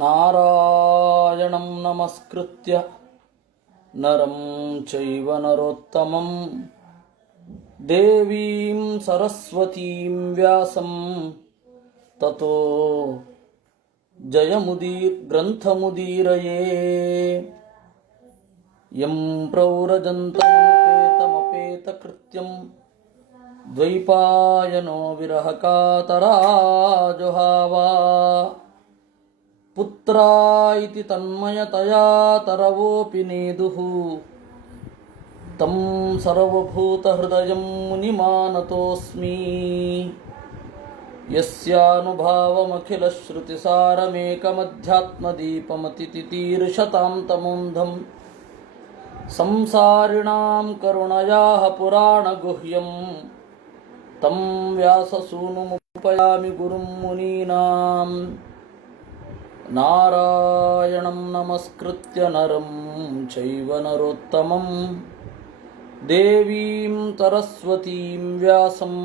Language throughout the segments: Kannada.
ನಾರಾಯಣಂ ನಮಸ್ಕೃತ್ಯ ನರಂ ಚೈವ ನರೋತ್ತಮಂ ದೇವೀಂ ಸರಸ್ವತೀಂ ವ್ಯಾಸಂ ತತೋ ಗ್ರಂಥಮುದೀರಯೇ ಯಂ ಪ್ರವ್ರಜಂತಮಪೇತಮಪೇತಕೃತ್ಯಂ ದ್ವೈಪಾಯನೋ ವಿರಹಕಾತರಾಜುಹಾವಾ ಪುತ್ರಾ ಇತಿ ತನ್ಮಯತಯಾ ತರವೋಪಿ ನೇದುಃ ತಂ ಸರ್ವಭೂತಹೃದಯಂ ಮುನಿಮಾನತೋಸ್ಮಿ ಯಸ್ಯಾನುಭಾವಮಖಿಲಶ್ರುತಿಸಾರಮೇಕಮಧ್ಯಾತ್ಮದೀಪಮತಿತಿತೀರ್ಷತಾಂ ತಮೋಂಧಂ ಸಂಸಾರಿಣಾಂ ಕರುಣಯಾಃ ಪುರಾಣಗುಹ್ಯಂ ತಂ ವ್ಯಾಸಸೂನುಮುಪಯಾಮಿ ಗುರುಂ ಮುನೀನಾಂ ನಾರಾಯಣಂ ನಮಸ್ಕೃತ್ಯ ನರಂ ಚೈವ ನರೋತ್ತಮಂ ದೇವೀಂ ಸರಸ್ವತೀಂ ವ್ಯಾಸಂ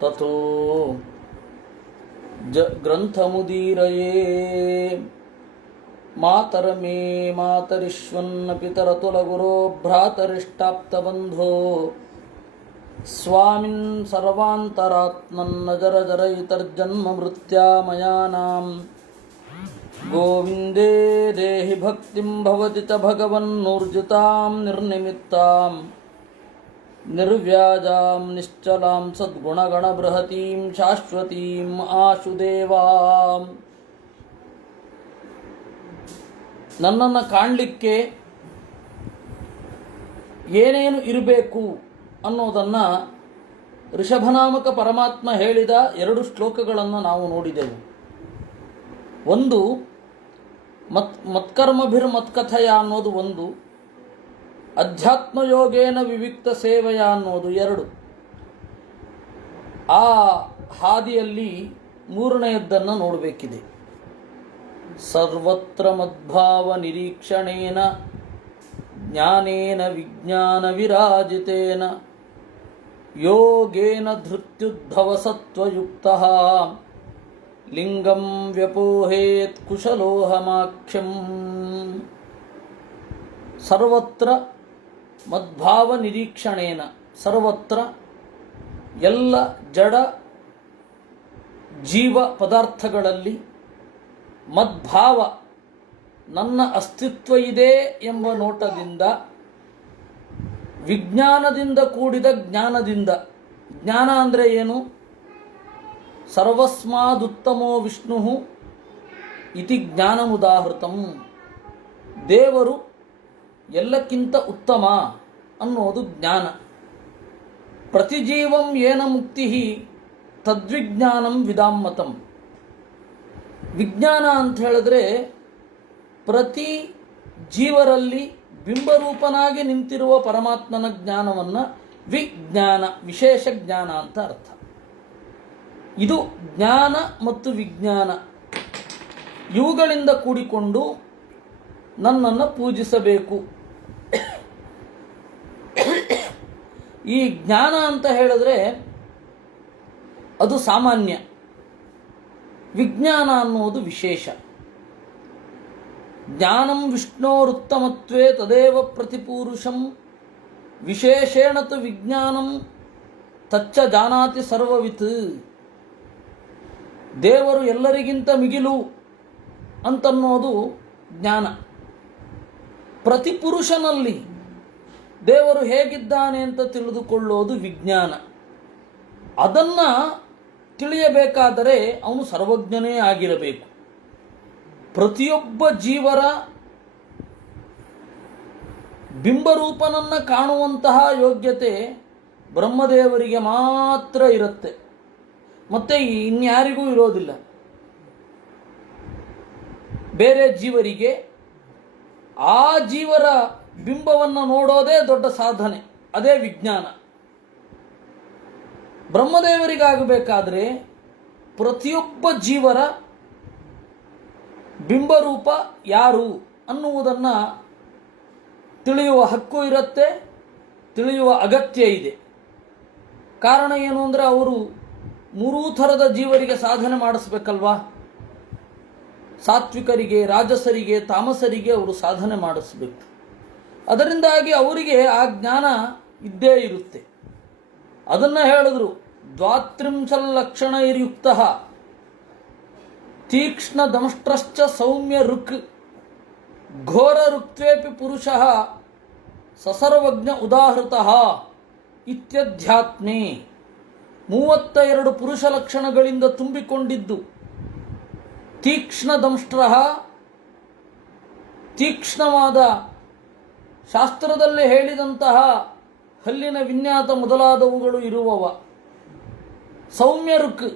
ತತೋ ಗ್ರಂಥಮುದೀರಯೇ ಮಾತರಮೇ ಮಾತರಿಶ್ವನ್ನ ಪಿತರತುಲಗುರೋ ಭ್ರಾತರಿಷ್ಟಾಪ್ತಬಂಧೋ ಸ್ವಾಮಿನ್ ಸರ್ವಾಂತರಾತ್ಮನ್ನ ಜರ ಜರಯಿತರ್ಜನ್ಮ ಮೃತ್ಯಾಮಯಾನಾಂ ಗೋವಿಂದೇ ದೇಹಿ ಭಕ್ತಿಂ ಭವತಿ ಚ ಭಗವನ್ನೂರ್ಜಿತಾಂ ನಿರ್ನಿಮಿತ್ತಾಂ ನಿರ್ವ್ಯಾಜಾಂ ನಿಶ್ಚಲಾಂ ಸದ್ಗುಣಗಣಬೃಹತೀಂ ಶಾಶ್ವತೀಂ ಆಶುದೇವಾಂ. ನನ್ನನ್ನು ಕಾಣಲಿಕ್ಕೆ ಏನೇನು ಇರಬೇಕು ಅನ್ನೋದನ್ನು ಋಷಭನಾಮಕ ಪರಮಾತ್ಮ ಹೇಳಿದ 2 ಶ್ಲೋಕಗಳನ್ನು ನಾವು ನೋಡಿದೆವು. ಒಂದು ಮತ್ಕರ್ಮಭಿರ್ಮತ್ಕಥಯ ಅನ್ನೋದು ಒಂದು, ಅಧ್ಯಾತ್ಮಯೋಗೇನ ವಿವಿಕ್ತ ಸೇವೆಯ ಅನ್ನೋದು 2. ಆ ಹಾದಿಯಲ್ಲಿ 3ನೆಯದ್ದನ್ನು ನೋಡಬೇಕಿದೆ. ಸರ್ವತ್ರ ಮದ್ಭಾವ ನಿರೀಕ್ಷಣೇನ ಜ್ಞಾನೇನ ವಿಜ್ಞಾನ ವಿರಾಜಿತೇನ ಯೋಗೇನ ಧೃತ್ಯುದ್ಭವ ಸತ್ವಯುಕ್ತಃ ಲಿಂಗಂ ವ್ಯಪೋಹೇತ್ ಕುಶಲೋಹಮಾಖ್ಯಂ. ಸರ್ವತ್ರ ಮದ್ಭಾವ ನಿರೀಕ್ಷಣೇನ, ಸರ್ವತ್ರ ಎಲ್ಲ ಜಡ ಜೀವ ಪದಾರ್ಥಗಳಲ್ಲಿ ಮದ್ಭಾವ ನನ್ನ ಅಸ್ತಿತ್ವ ಇದೆ ಎಂಬ ನೋಟದಿಂದ, ವಿಜ್ಞಾನದಿಂದ ಕೂಡಿದ ಜ್ಞಾನದಿಂದ. ಜ್ಞಾನ ಅಂದರೆ ಏನು? ಸರ್ವಸ್ಮಾದುತ್ತಮೋ ವಿಷ್ಣು ಇತಿ ಜ್ಞಾನಮುದಾಹೃತಂ. ದೇವರು ಎಲ್ಲಕ್ಕಿಂತ ಉತ್ತಮ ಅನ್ನೋದು ಜ್ಞಾನ. ಪ್ರತಿಜೀವಂ ಏನ ಮುಕ್ತಿ ತದ್ವಿಜ್ಞಾನಂ ವಿದಾಮ್ಮತಂ. ವಿಜ್ಞಾನ ಅಂತ ಹೇಳಿದ್ರೆ ಪ್ರತಿ ಜೀವರಲ್ಲಿ ಬಿಂಬರೂಪನಾಗಿ ನಿಂತಿರುವ ಪರಮಾತ್ಮನ ಜ್ಞಾನವನ್ನು ವಿಜ್ಞಾನ, ವಿಶೇಷ ಜ್ಞಾನ ಅಂತ ಅರ್ಥ. ಇದು ಜ್ಞಾನ ಮತ್ತು ವಿಜ್ಞಾನ ಇವುಗಳಿಂದ ಕೂಡಿಕೊಂಡು ನನ್ನನ್ನು ಪೂಜಿಸಬೇಕು. ಈ ಜ್ಞಾನ ಅಂತ ಹೇಳಿದ್ರೆ ಅದು ಸಾಮಾನ್ಯ, ವಿಜ್ಞಾನ ಅನ್ನುವುದು ವಿಶೇಷ. ಜ್ಞಾನಂ ವಿಷ್ಣೋರುತ್ತಮತ್ವೇ ತದೇವ ಪ್ರತಿಪೂರುಷಂ ವಿಶೇಷೇಣ ತು ವಿಜ್ಞಾನಂ ತಚ್ಚ ಜಾನಾತಿ ಸರ್ವವಿತ್. ದೇವರು ಎಲ್ಲರಿಗಿಂತ ಮಿಗಿಲು ಅಂತನ್ನೋದು ಜ್ಞಾನ. ಪ್ರತಿಪುರುಷನಲ್ಲಿ ದೇವರು ಹೇಗಿದ್ದಾನೆ ಅಂತ ತಿಳಿದುಕೊಳ್ಳೋದು ವಿಜ್ಞಾನ. ಅದನ್ನು ತಿಳಿಯಬೇಕಾದರೆ ಅವನು ಸರ್ವಜ್ಞನೇ ಆಗಿರಬೇಕು. ಪ್ರತಿಯೊಬ್ಬ ಜೀವರ ಬಿಂಬರೂಪನನ್ನು ಕಾಣುವಂತಹ ಯೋಗ್ಯತೆ ಬ್ರಹ್ಮದೇವರಿಗೆ ಮಾತ್ರ ಇರುತ್ತೆ, ಮತ್ತೆ ಇನ್ಯಾರಿಗೂ ಇರೋದಿಲ್ಲ. ಬೇರೆ ಜೀವರಿಗೆ ಆ ಜೀವರ ಬಿಂಬವನ್ನು ನೋಡೋದೇ ದೊಡ್ಡ ಸಾಧನೆ, ಅದೇ ವಿಜ್ಞಾನ. ಬ್ರಹ್ಮದೇವರಿಗಾಗಬೇಕಾದ್ರೆ ಪ್ರತಿಯೊಬ್ಬ ಜೀವರ ಬಿಂಬರೂಪ ಯಾರು ಅನ್ನುವುದನ್ನು ತಿಳಿಯುವ ಹಕ್ಕು ಇರುತ್ತೆ, ತಿಳಿಯುವ ಅಗತ್ಯ ಇದೆ. ಕಾರಣ ಏನು ಅಂದರೆ ಅವರು ಮೂರೂ ಥರದ ಜೀವರಿಗೆ ಸಾಧನೆ ಮಾಡಿಸ್ಬೇಕಲ್ವಾ. ಸಾತ್ವಿಕರಿಗೆ, ರಾಜಸರಿಗೆ, ತಾಮಸರಿಗೆ ಅವರು ಸಾಧನೆ ಮಾಡಿಸಬೇಕು. ಅದರಿಂದಾಗಿ ಅವರಿಗೆ ಆ ಜ್ಞಾನ ಇದ್ದೇ ಇರುತ್ತೆ. ಅದನ್ನು ಹೇಳಿದ್ರು, ದ್ವಾತ್ರಿಂಶಲ್ಲಕ್ಷಣೈರ್ಯುಕ್ತ ತೀಕ್ಷ್ಣ ದಂಷ್ಟ್ರಶ್ಚ ಸೌಮ್ಯ ಋಕ್ ಘೋರ ಋಕ್ತ್ವೇಪಿ ಪುರುಷಃ ಸಸರ್ವಜ್ಞ ಉದಾಹೃತಃ ಇತ್ಯಧ್ಯಾತ್ಮೆ. 32 ಪುರುಷ ಲಕ್ಷಣಗಳಿಂದ ತುಂಬಿಕೊಂಡಿದ್ದು ತೀಕ್ಷ್ಣ ದಂಷ್ಟ್ರ, ತೀಕ್ಷ್ಣವಾದ ಶಾಸ್ತ್ರದಲ್ಲಿ ಹೇಳಿದಂತಹ ಹಲ್ಲಿನ ವಿನ್ಯಾಸ ಮೊದಲಾದವುಗಳು ಇರುವವ. ಸೌಮ್ಯ ಋಕ್,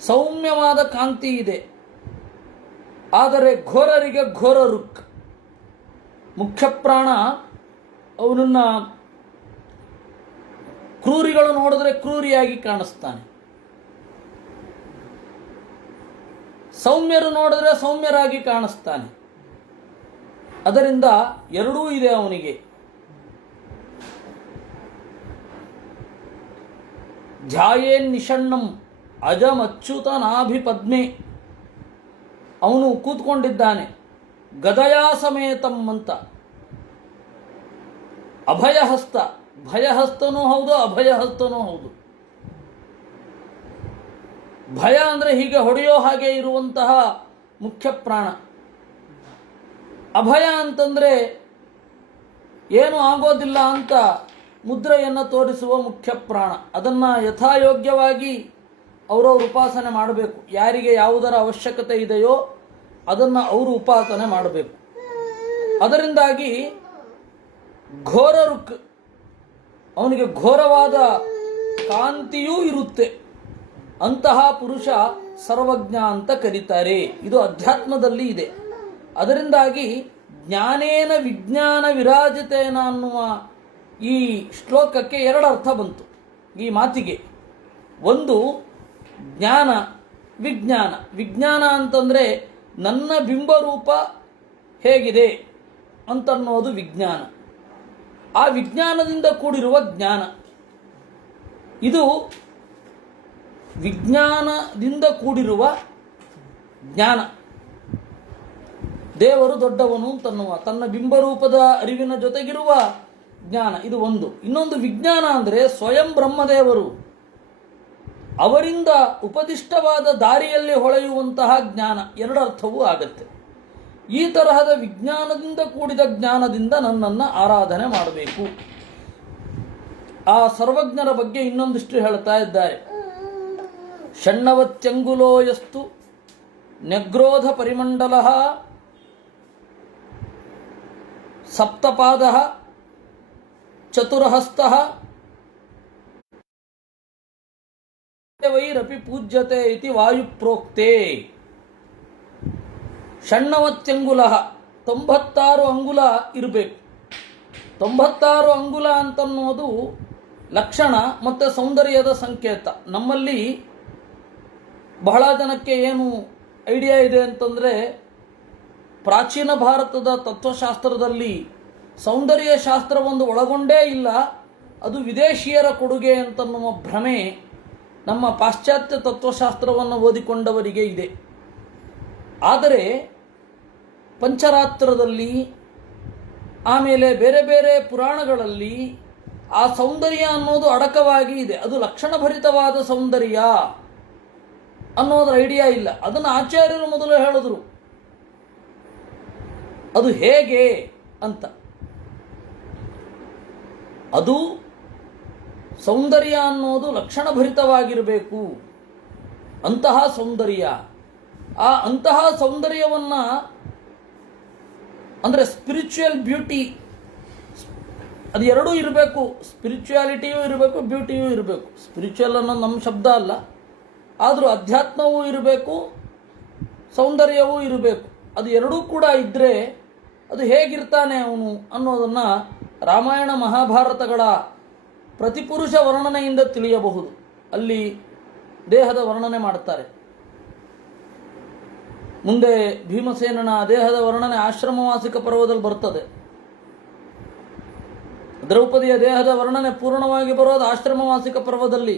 ಸೌಮ್ಯವಾದ ಕಾಂತಿ ಇದೆ. ಆದರೆ ಘೋರರಿಗೆ ಘೋರ ಋಕ್. ಮುಖ್ಯ ಪ್ರಾಣ ಅವನನ್ನು ಕ್ರೂರಿಗಳು ನೋಡಿದ್ರೆ ಕ್ರೂರಿಯಾಗಿ ಕಾಣಿಸ್ತಾನೆ, ಸೌಮ್ಯರು ನೋಡಿದ್ರೆ ಸೌಮ್ಯರಾಗಿ ಕಾಣಿಸ್ತಾನೆ. ಅದರಿಂದ ಎರಡೂ ಇದೆ ಅವನಿಗೆ. ಧ್ಯಾಯೇನ್ ನಿಷಣ್ಣಂ ಅಜಮಚ್ಯುತ ನಾಭಿಪದ್ಮೆ. ಅವನು ಕೂತ್ಕೊಂಡಿದ್ದಾನೆ ಗದಯಾ ಸಮೇತಂ ಅಂತ. ಅಭಯಹಸ್ತ, ಭಯಹಸ್ತನೂ ಹೌದು, ಅಭಯಹಸ್ತನೂ ಹೌದು. ಭಯ ಅಂದರೆ ಹೀಗೆ ಹೊಡೆಯೋ ಹಾಗೆ ಇರುವಂತಹ ಮುಖ್ಯ ಪ್ರಾಣ. ಅಭಯ ಅಂತಂದರೆ ಏನು ಆಗೋದಿಲ್ಲ ಅಂತ ಮುದ್ರೆಯನ್ನು ತೋರಿಸುವ ಮುಖ್ಯ ಪ್ರಾಣ. ಅದನ್ನು ಯಥಾಯೋಗ್ಯವಾಗಿ ಅವರವರು ಉಪಾಸನೆ ಮಾಡಬೇಕು. ಯಾರಿಗೆ ಯಾವುದರ ಅವಶ್ಯಕತೆ ಇದೆಯೋ ಅದನ್ನು ಅವರು ಉಪಾಸನೆ ಮಾಡಬೇಕು. ಅದರಿಂದಾಗಿ ಘೋರ ಋಕ್, ಅವನಿಗೆ ಘೋರವಾದ ಕಾಂತಿಯೂ ಇರುತ್ತೆ. ಅಂತಹ ಪುರುಷ ಸರ್ವಜ್ಞ ಅಂತ ಕರೀತಾರೆ. ಇದು ಅಧ್ಯಾತ್ಮದಲ್ಲಿ ಇದೆ. ಅದರಿಂದಾಗಿ ಜ್ಞಾನೇನ ವಿಜ್ಞಾನ ವಿರಾಜಿತೇನ ಅನ್ನುವ ಈ ಶ್ಲೋಕಕ್ಕೆ 2 ಅರ್ಥ ಬಂತು ಈ ಮಾತಿಗೆ. ಒಂದು ಜ್ಞಾನ, ವಿಜ್ಞಾನ. ವಿಜ್ಞಾನ ಅಂತಂದರೆ ನನ್ನ ಬಿಂಬರೂಪ ಹೇಗಿದೆ ಅಂತನ್ನೋದು ವಿಜ್ಞಾನ. ಆ ವಿಜ್ಞಾನದಿಂದ ಕೂಡಿರುವ ಜ್ಞಾನ. ಇದು ವಿಜ್ಞಾನದಿಂದ ಕೂಡಿರುವ ಜ್ಞಾನ. ದೇವರು ದೊಡ್ಡವನು ಅಂತನ್ನುವ ತನ್ನ ಬಿಂಬರೂಪದ ಅರಿವಿನ ಜೊತೆಗಿರುವ ಜ್ಞಾನ, ಇದು ಒಂದು. ಇನ್ನೊಂದು ವಿಜ್ಞಾನ ಅಂದರೆ ಸ್ವಯಂ ಬ್ರಹ್ಮದೇವರು, ಅವರಿಂದ ಉಪದಿಷ್ಟವಾದ ದಾರಿಯಲ್ಲಿ ಹೊಳೆಯುವಂತಹ ಜ್ಞಾನ. 2 ಅರ್ಥವೂ ಆಗತ್ತೆ. ಈ ತರಹದ ವಿಜ್ಞಾನದಿಂದ ಕೂಡಿದ ಜ್ಞಾನದಿಂದ ನನ್ನನ್ನು ಆರಾಧನೆ ಮಾಡಬೇಕು. ಆ ಸರ್ವಜ್ಞರ ಬಗ್ಗೆ ಇನ್ನೊಂದಿಷ್ಟು ಹೇಳ್ತಾ ಇದ್ದಾರೆ. ಷಣ್ಣವತ್ಯಂಗುಲೋ ಯಸ್ತು ನ್ಯಗ್ರೋಧ ಪರಿಮಂಡಲ ಸಪ್ತಪಾದ ಚತುರಹಸ್ತ ವೈರಪಿ ಪೂಜ್ಯತೆ ಇತಿ ವಾಯುಪ್ರೋಕ್ತೆ. ಷಣ್ಣವತ್ಯಂಗುಲ 96 ಅಂಗುಲ ಇರಬೇಕು. 96 ಅಂಗುಲ ಅಂತನ್ನೋದು ಲಕ್ಷಣ ಮತ್ತು ಸೌಂದರ್ಯದ ಸಂಕೇತ. ನಮ್ಮಲ್ಲಿ ಬಹಳ ಜನಕ್ಕೆ ಏನು ಐಡಿಯಾ ಇದೆ ಅಂತಂದರೆ, ಪ್ರಾಚೀನ ಭಾರತದ ತತ್ವಶಾಸ್ತ್ರದಲ್ಲಿ ಸೌಂದರ್ಯ ಶಾಸ್ತ್ರವೊಂದು ಒಳಗೊಂಡೇ ಇಲ್ಲ, ಅದು ವಿದೇಶಿಯರ ಕೊಡುಗೆ ಅಂತನ್ನುವ ಭ್ರಮೆ ನಮ್ಮ ಪಾಶ್ಚಾತ್ಯ ತತ್ವಶಾಸ್ತ್ರವನ್ನು ಓದಿಕೊಂಡವರಿಗೆ ಇದೆ. ಆದರೆ ಪಂಚರಾತ್ರದಲ್ಲಿ, ಆಮೇಲೆ ಬೇರೆ ಬೇರೆ ಪುರಾಣಗಳಲ್ಲಿ ಆ ಸೌಂದರ್ಯ ಅನ್ನೋದು ಅಡಕವಾಗಿ ಇದೆ. ಅದು ಲಕ್ಷಣಭರಿತವಾದ ಸೌಂದರ್ಯ ಅನ್ನೋದ್ರ ಐಡಿಯಾ ಇಲ್ಲ. ಅದನ್ನು ಆಚಾರ್ಯರು ಮೊದಲು ಹೇಳಿದ್ರು, ಅದು ಹೇಗೆ ಅಂತ. ಅದು ಸೌಂದರ್ಯ ಅನ್ನೋದು ಲಕ್ಷಣಭರಿತವಾಗಿರಬೇಕು. ಅಂತಹ ಸೌಂದರ್ಯ, ಆ ಅಂತಹ ಸೌಂದರ್ಯವನ್ನು ಅಂದರೆ ಸ್ಪಿರಿಚುವಲ್ ಬ್ಯೂಟಿ, ಅದು ಎರಡೂ ಇರಬೇಕು. ಸ್ಪಿರಿಚುಯಾಲಿಟಿಯೂ ಇರಬೇಕು, ಬ್ಯೂಟಿಯೂ ಇರಬೇಕು. ಸ್ಪಿರಿಚುವಲ್ ಅನ್ನೋದು ನಮ್ಮ ಶಬ್ದ ಅಲ್ಲ, ಆದರೂ ಅಧ್ಯಾತ್ಮವೂ ಇರಬೇಕು, ಸೌಂದರ್ಯವೂ ಇರಬೇಕು. ಅದು ಎರಡೂ ಕೂಡ ಇದ್ದರೆ ಅದು ಹೇಗಿರ್ತಾನೆ ಅವನು ಅನ್ನೋದನ್ನು ರಾಮಾಯಣ ಮಹಾಭಾರತಗಳ ಪ್ರತಿಪುರುಷ ವರ್ಣನೆಯಿಂದ ತಿಳಿಯಬಹುದು. ಅಲ್ಲಿ ದೇಹದ ವರ್ಣನೆ ಮಾಡ್ತಾರೆ. ಮುಂದೆ ಭೀಮಸೇನನ ದೇಹದ ವರ್ಣನೆ ಆಶ್ರಮವಾಸಿಕ ಪರ್ವದಲ್ಲಿ ಬರ್ತದೆ. ದ್ರೌಪದಿಯ ದೇಹದ ವರ್ಣನೆ ಪೂರ್ಣವಾಗಿ ಬರೋದು ಆಶ್ರಮವಾಸಿಕ ಪರ್ವದಲ್ಲಿ.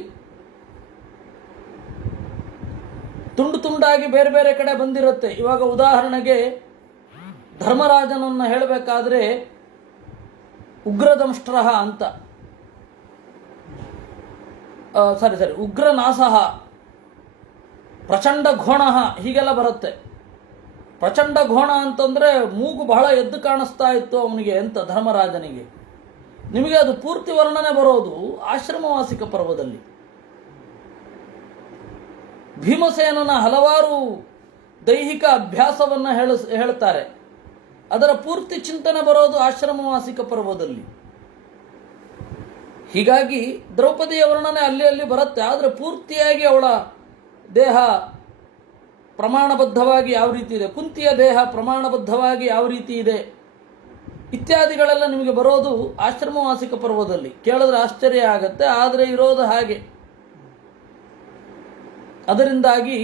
ತುಂಡು ತುಂಡಾಗಿ ಬೇರೆ ಬೇರೆ ಕಡೆ ಬಂದಿರುತ್ತೆ. ಇವಾಗ ಉದಾಹರಣೆಗೆ ಧರ್ಮರಾಜನನ್ನು ಹೇಳಬೇಕಾದ್ರೆ ಉಗ್ರದಂಷ್ಟ್ರಹ ಅಂತ, ಉಗ್ರನಾಸಹ, ಪ್ರಚಂಡ ಘೋಣ ಹೀಗೆಲ್ಲ ಬರುತ್ತೆ. ಪ್ರಚಂಡ ಘೋಣ ಅಂತಂದ್ರೆ ಮೂಗು ಬಹಳ ಎದ್ದು ಕಾಣಿಸ್ತಾ ಇತ್ತು ಅವನಿಗೆ ಅಂತ ಧರ್ಮರಾಜನಿಗೆ. ನಿಮಗೆ ಅದು ಪೂರ್ತಿ ವರ್ಣನೆ ಬರೋದು ಆಶ್ರಮವಾಸಿಕ ಪರ್ವದಲ್ಲಿ. ಭೀಮಸೇನನ ಹಲವಾರು ದೈಹಿಕ ಅಭ್ಯಾಸವನ್ನು ಹೇಳ್ತಾರೆ. ಅದರ ಪೂರ್ತಿ ಚಿಂತನೆ ಬರೋದು ಆಶ್ರಮವಾಸಿಕ ಪರ್ವದಲ್ಲಿ. ಹೀಗಾಗಿ ದ್ರೌಪದಿಯ ವರ್ಣನೆ ಅಲ್ಲಿ ಅಲ್ಲಿ ಬರುತ್ತೆ, ಆದರೆ ಪೂರ್ತಿಯಾಗಿ ಅವಳ ದೇಹ ಪ್ರಮಾಣಬದ್ಧವಾಗಿ ಯಾವ ರೀತಿ ಇದೆ, ಕುಂತಿಯ ದೇಹ ಪ್ರಮಾಣಬದ್ಧವಾಗಿ ಯಾವ ರೀತಿ ಇದೆ ಇತ್ಯಾದಿಗಳೆಲ್ಲ ನಿಮಗೆ ಬರೋದು ಆಶ್ರಮವಾಸಿಕ ಪರ್ವದಲ್ಲಿ. ಕೇಳಿದ್ರೆ ಆಶ್ಚರ್ಯ ಆಗತ್ತೆ, ಆದರೆ ಇರೋದು ಹಾಗೆ. ಅದರಿಂದಾಗಿ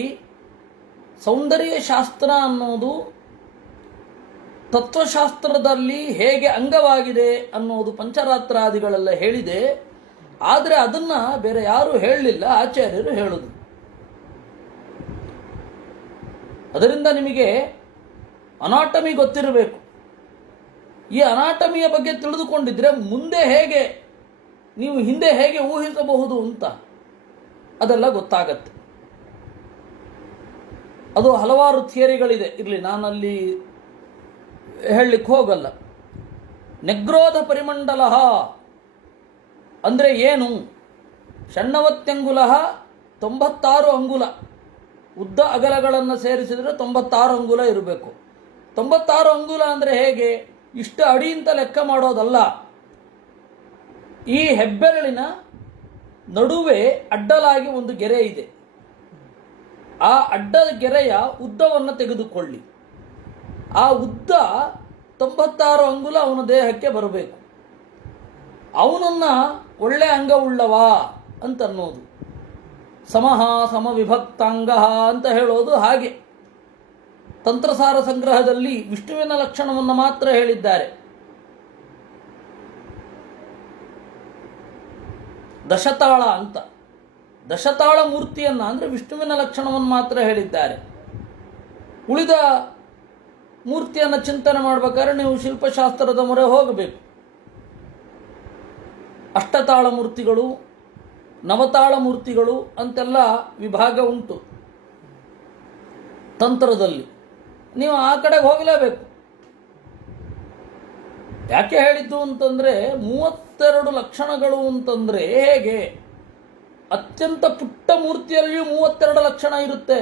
ಸೌಂದರ್ಯ ಶಾಸ್ತ್ರ ಅನ್ನೋದು ತತ್ವಶಾಸ್ತ್ರದಲ್ಲಿ ಹೇಗೆ ಅಂಗವಾಗಿದೆ ಅನ್ನೋದು ಪಂಚರಾತ್ರಾದಿಗಳೆಲ್ಲ ಹೇಳಿದೆ. ಆದರೆ ಅದನ್ನು ಬೇರೆ ಯಾರೂ ಹೇಳಲಿಲ್ಲ, ಆಚಾರ್ಯರು ಹೇಳುದು. ಅದರಿಂದ ನಿಮಗೆ ಅನಾಟಮಿ ಗೊತ್ತಿರಬೇಕು. ಈ ಅನಾಟಮಿಯ ಬಗ್ಗೆ ತಿಳಿದುಕೊಂಡಿದ್ರೆ ಮುಂದೆ ಹೇಗೆ ನೀವು ಹಿಂದೆ ಹೇಗೆ ಊಹಿಸಬಹುದು ಅಂತ ಅದೆಲ್ಲ ಗೊತ್ತಾಗತ್ತೆ. ಅದು ಹಲವಾರು ಥಿಯರಿಗಳಿದೆ, ಇರಲಿ ನಾನಲ್ಲಿ ಹೇಳಲಿಕ್ಕೆ ಹೋಗಲ್ಲ. ನೆಗ್ರೋಧ ಪರಿಮಂಡಲ ಅಂದರೆ ಏನು? ಷಣ್ಣವತ್ಯಂಗುಲ 96 ಅಂಗುಲ, ಉದ್ದ ಅಗಲಗಳನ್ನು ಸೇರಿಸಿದರೆ 96 ಅಂಗುಲ ಇರಬೇಕು. 96 ಅಂಗುಲ ಅಂದರೆ ಹೇಗೆ? ಇಷ್ಟು ಅಡಿ ಅಂತ ಲೆಕ್ಕ ಮಾಡೋದಲ್ಲ. ಈ ಹೆಬ್ಬೆರಳಿನ ನಡುವೆ ಅಡ್ಡಲಾಗಿ ಒಂದು ಗೆರೆ ಇದೆ. ಆ ಅಡ್ಡದ ಗೆರೆಯ ಉದ್ದವನ್ನು ತೆಗೆದುಕೊಳ್ಳಿ. ಆ ಉದ್ದ 96 ಅಂಗುಲ ಅವನ ದೇಹಕ್ಕೆ ಬರಬೇಕು. ಅವನನ್ನು ಒಳ್ಳೆ ಅಂಗವುಳ್ಳವ ಅಂತನ್ನೋದು. ಸಮಃ ಸಮವಿಭಕ್ತಾಂಗ ಅಂತ ಹೇಳೋದು ಹಾಗೆ. ತಂತ್ರಸಾರ ಸಂಗ್ರಹದಲ್ಲಿ ವಿಷ್ಣುವಿನ ಲಕ್ಷಣವನ್ನು ಮಾತ್ರ ಹೇಳಿದ್ದಾರೆ. ದಶತಾಳ ಅಂತ, ದಶತಾಳ ಮೂರ್ತಿಯನ್ನು ಅಂದರೆ ವಿಷ್ಣುವಿನ ಲಕ್ಷಣವನ್ನು ಮಾತ್ರ ಹೇಳಿದ್ದಾರೆ. ಉಳಿದ ಮೂರ್ತಿಯನ್ನು ಚಿಂತನೆ ಮಾಡಬೇಕಾದ್ರೆ ನೀವು ಶಿಲ್ಪಶಾಸ್ತ್ರದ ಮೊರೆ ಹೋಗಬೇಕು. ಅಷ್ಟತಾಳ ಮೂರ್ತಿಗಳು, ನವತಾಳ ಮೂರ್ತಿಗಳು ಅಂತೆಲ್ಲ ವಿಭಾಗ ಉಂಟು ತಂತ್ರದಲ್ಲಿ. ನೀವು ಆ ಕಡೆಗೆ ಹೋಗಲೇಬೇಕು. ಯಾಕೆ ಹೇಳಿದ್ದು ಅಂತಂದರೆ 32 ಲಕ್ಷಣಗಳು ಅಂತಂದರೆ ಹೇಗೆ? ಅತ್ಯಂತ ಪುಟ್ಟ ಮೂರ್ತಿಯಲ್ಲಿಯೂ 32 ಲಕ್ಷಣ ಇರುತ್ತೆ,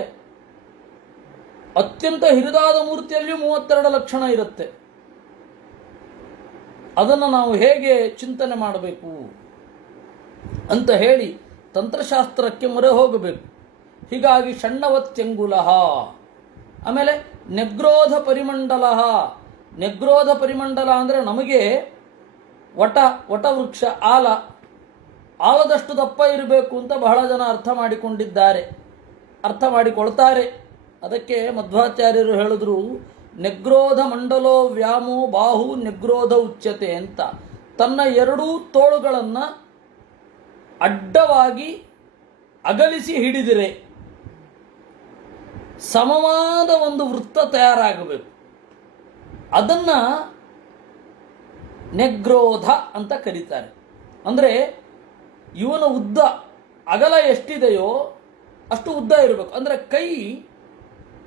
ಅತ್ಯಂತ ಹಿರಿದಾದ ಮೂರ್ತಿಯಲ್ಲಿಯೂ 32 ಲಕ್ಷಣ ಇರುತ್ತೆ. ಅದನ್ನು ನಾವು ಹೇಗೆ ಚಿಂತನೆ ಮಾಡಬೇಕು ಅಂತ ಹೇಳಿ ತಂತ್ರಶಾಸ್ತ್ರಕ್ಕೆ ಮೊರೆ ಹೋಗಬೇಕು. ಹೀಗಾಗಿ ಷಣ್ಣವತ್ಯಂಗುಲ, ಆಮೇಲೆ ನೆಗ್ರೋಧ ಪರಿಮಂಡಲ. ನೆಗ್ರೋಧ ಪರಿಮಂಡಲ ಅಂದರೆ ನಮಗೆ ವಟವೃಕ್ಷ ಆಲದಷ್ಟು ದಪ್ಪ ಇರಬೇಕು ಅಂತ ಬಹಳ ಜನ ಅರ್ಥ ಮಾಡಿಕೊಳ್ತಾರೆ. ಅದಕ್ಕೆ ಮಧ್ವಾಚಾರ್ಯರು ಹೇಳಿದ್ರು, ನೆಗ್ರೋಧ ಮಂಡಲೋ ವ್ಯಾಮೋ ಬಾಹು ನೆಗ್ರೋಧ ಉಚ್ಯತೆ ಅಂತ. ತನ್ನ ಎರಡೂ ತೋಳುಗಳನ್ನು ಅಡ್ಡವಾಗಿ ಅಗಲಿಸಿ ಹಿಡಿದಿರೆ ಸಮವಾದ ಒಂದು ವೃತ್ತ ತಯಾರಾಗಬೇಕು. ಅದನ್ನು ನೆಗ್ರೋಧ ಅಂತ ಕರೀತಾರೆ. ಅಂದರೆ ಇವನ ಉದ್ದ ಅಗಲ ಎಷ್ಟಿದೆಯೋ ಅಷ್ಟು ಉದ್ದ ಇರಬೇಕು. ಅಂದರೆ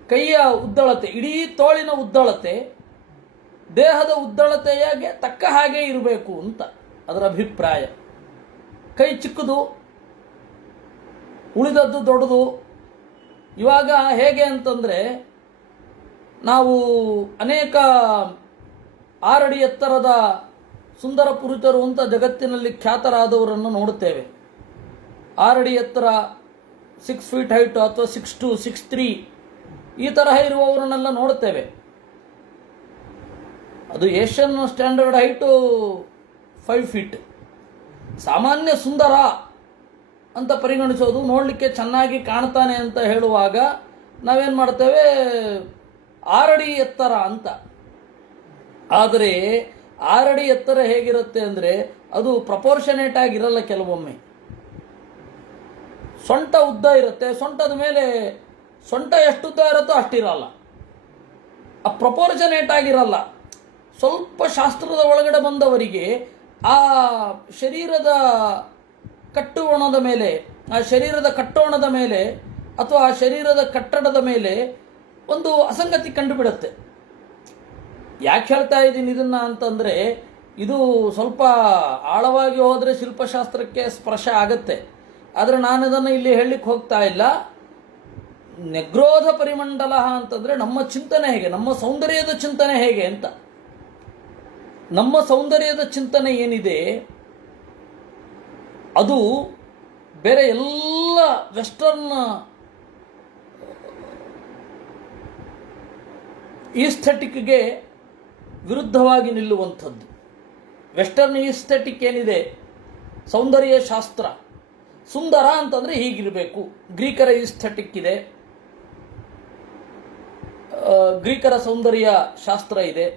ಕೈಯ ಉದ್ದಳತೆ, ಇಡೀ ತೋಳಿನ ಉದ್ದಳತೆ ದೇಹದ ಉದ್ದಳತೆಯಾಗೆ ತಕ್ಕ ಹಾಗೆ ಇರಬೇಕು ಅಂತ ಅದರ ಅಭಿಪ್ರಾಯ. ಕೈ ಚಿಕ್ಕದು, ಉಳಿದದ್ದು ದೊಡ್ಡದು. ಇವಾಗ ಹೇಗೆ ಅಂತಂದರೆ ನಾವು ಅನೇಕ 6 ಅಡಿ ಎತ್ತರದ ಸುಂದರ ಪುರುಷರು ಅಂತ ಜಗತ್ತಿನಲ್ಲಿ ಖ್ಯಾತರಾದವರನ್ನು ನೋಡುತ್ತೇವೆ. 6 ಅಡಿ ಎತ್ತರ, 6 ಫೀಟ್ ಹೈಟು ಅಥವಾ 6'2", 6'3" ಈ ತರಹ ಇರುವವರನ್ನೆಲ್ಲ ನೋಡುತ್ತೇವೆ. ಅದು ಏಷ್ಯನ್ ಸ್ಟ್ಯಾಂಡರ್ಡ್ ಹೈಟು 5 ಫೀಟ್. ಸಾಮಾನ್ಯ ಸುಂದರ ಅಂತ ಪರಿಗಣಿಸೋದು, ನೋಡಲಿಕ್ಕೆ ಚೆನ್ನಾಗಿ ಕಾಣ್ತಾನೆ ಅಂತ ಹೇಳುವಾಗ ನಾವೇನು ಮಾಡ್ತೇವೆ, 6 ಅಡಿ ಎತ್ತರ ಅಂತ. ಆದರೆ 6 ಅಡಿ ಎತ್ತರ ಹೇಗಿರುತ್ತೆ ಅಂದರೆ ಅದು ಪ್ರಪೋರ್ಷನೇಟ್ ಆಗಿರಲ್ಲ. ಕೆಲವೊಮ್ಮೆ ಸೊಂಟ ಉದ್ದ ಇರುತ್ತೆ, ಸೊಂಟದ ಮೇಲೆ ಸೊಂಟ ಎಷ್ಟುದ್ದ ಇರುತ್ತೋ ಅಷ್ಟಿರಲ್ಲ, ಆ ಪ್ರಪೋರ್ಷನೇಟ್ ಆಗಿರಲ್ಲ. ಸ್ವಲ್ಪ ಶಾಸ್ತ್ರದ ಒಳಗಡೆ ಬಂದವರಿಗೆ ಆ ಶರೀರದ ಕಟ್ಟುವಣದ ಮೇಲೆ, ಆ ಶರೀರದ ಕಟ್ಟೋಣದ ಮೇಲೆ ಅಥವಾ ಆ ಶರೀರದ ಕಟ್ಟಡದ ಮೇಲೆ ಒಂದು ಅಸಂಗತಿ ಕಂಡುಬಿಡುತ್ತೆ. ಯಾಕೆ ಹೇಳ್ತಾ ಇದ್ದೀನಿ ಇದನ್ನು ಅಂತಂದರೆ, ಇದು ಸ್ವಲ್ಪ ಆಳವಾಗಿ ಹೋದರೆ ಶಿಲ್ಪಶಾಸ್ತ್ರಕ್ಕೆ ಸ್ಪರ್ಶ ಆಗತ್ತೆ. ಆದರೆ ನಾನು ಇದನ್ನು ಇಲ್ಲಿ ಹೇಳಲಿಕ್ಕೆ ಹೋಗ್ತಾ ಇಲ್ಲ. ನೆಗ್ರೋಧ ಪರಿಮಂಡಲ ಅಂತಂದರೆ ನಮ್ಮ ಚಿಂತನೆ ಹೇಗೆ, ನಮ್ಮ ಸೌಂದರ್ಯದ ಚಿಂತನೆ ಹೇಗೆ ಅಂತ. ನಮ್ಮ ಸೌಂದರ್ಯದ ಚಿಂತನೆ ಏನಿದೆ ಅದು ಬೇರೆ ಎಲ್ಲ ವೆಸ್ಟರ್ನ್ ಈಸ್ಥೆಟಿಕ್ಗೆ ವಿರುದ್ಧವಾಗಿ ನಿಲ್ಲುವಂಥದ್ದು. ವೆಸ್ಟರ್ನ್ ಈಸ್ಥೆಟಿಕ್ ಏನಿದೆ, ಸೌಂದರ್ಯ ಶಾಸ್ತ್ರ, ಸುಂದರ ಅಂತಂದರೆ ಹೀಗಿರಬೇಕು. ಗ್ರೀಕರ ಈಸ್ಥೆಟಿಕ್ ಇದೆ, ಗ್ರೀಕರ ಸೌಂದರ್ಯ ಶಾಸ್ತ್ರ ಇದೆ.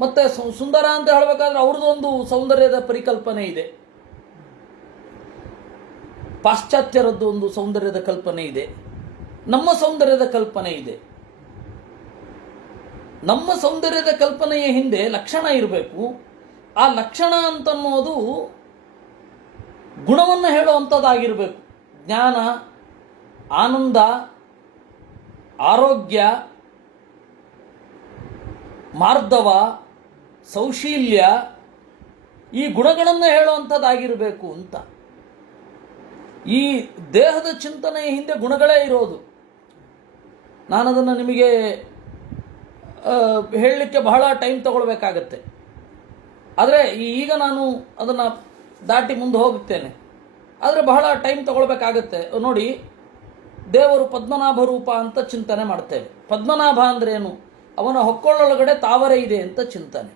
ಮತ್ತು ಸುಂದರ ಅಂತ ಹೇಳಬೇಕಾದ್ರೆ ಅವ್ರದ್ದೊಂದು ಸೌಂದರ್ಯದ ಪರಿಕಲ್ಪನೆ ಇದೆ. ಪಾಶ್ಚಾತ್ಯರದ್ದು ಒಂದು ಸೌಂದರ್ಯದ ಕಲ್ಪನೆ ಇದೆ, ನಮ್ಮ ಸೌಂದರ್ಯದ ಕಲ್ಪನೆ ಇದೆ. ನಮ್ಮ ಸೌಂದರ್ಯದ ಕಲ್ಪನೆಯ ಹಿಂದೆ ಲಕ್ಷಣ ಇರಬೇಕು. ಆ ಲಕ್ಷಣ ಅಂತನ್ನೋದು ಗುಣವನ್ನು ಹೇಳುವಂಥದ್ದಾಗಿರಬೇಕು. ಜ್ಞಾನ, ಆನಂದ, ಆರೋಗ್ಯ, ಮಾರ್ಧವ, ಸೌಶೀಲ್ಯ, ಈ ಗುಣಗಳನ್ನು ಹೇಳುವಂಥದ್ದಾಗಿರಬೇಕು ಅಂತ. ಈ ದೇಹದ ಚಿಂತನೆಯ ಹಿಂದೆ ಗುಣಗಳೇ ಇರೋದು. ನಾನದನ್ನು ನಿಮಗೆ ಹೇಳಲಿಕ್ಕೆ ಬಹಳ ಟೈಮ್ ತಗೊಳ್ಬೇಕಾಗತ್ತೆ. ಆದರೆ ಈಗ ನಾನು ಅದನ್ನು ದಾಟಿ ಮುಂದೆ ಹೋಗುತ್ತೇನೆ. ಆದರೆ ಬಹಳ ಟೈಮ್ ತಗೊಳ್ಬೇಕಾಗತ್ತೆ. ನೋಡಿ, ದೇವರು ಪದ್ಮನಾಭ ರೂಪ ಅಂತ ಚಿಂತನೆ ಮಾಡ್ತೇವೆ. ಪದ್ಮನಾಭ ಅಂದ್ರೇನು? ಅವನ ಹೊಕ್ಕೊಳ್ಳೊಳಗಡೆ ತಾವರೆ ಇದೆ ಅಂತ ಚಿಂತನೆ.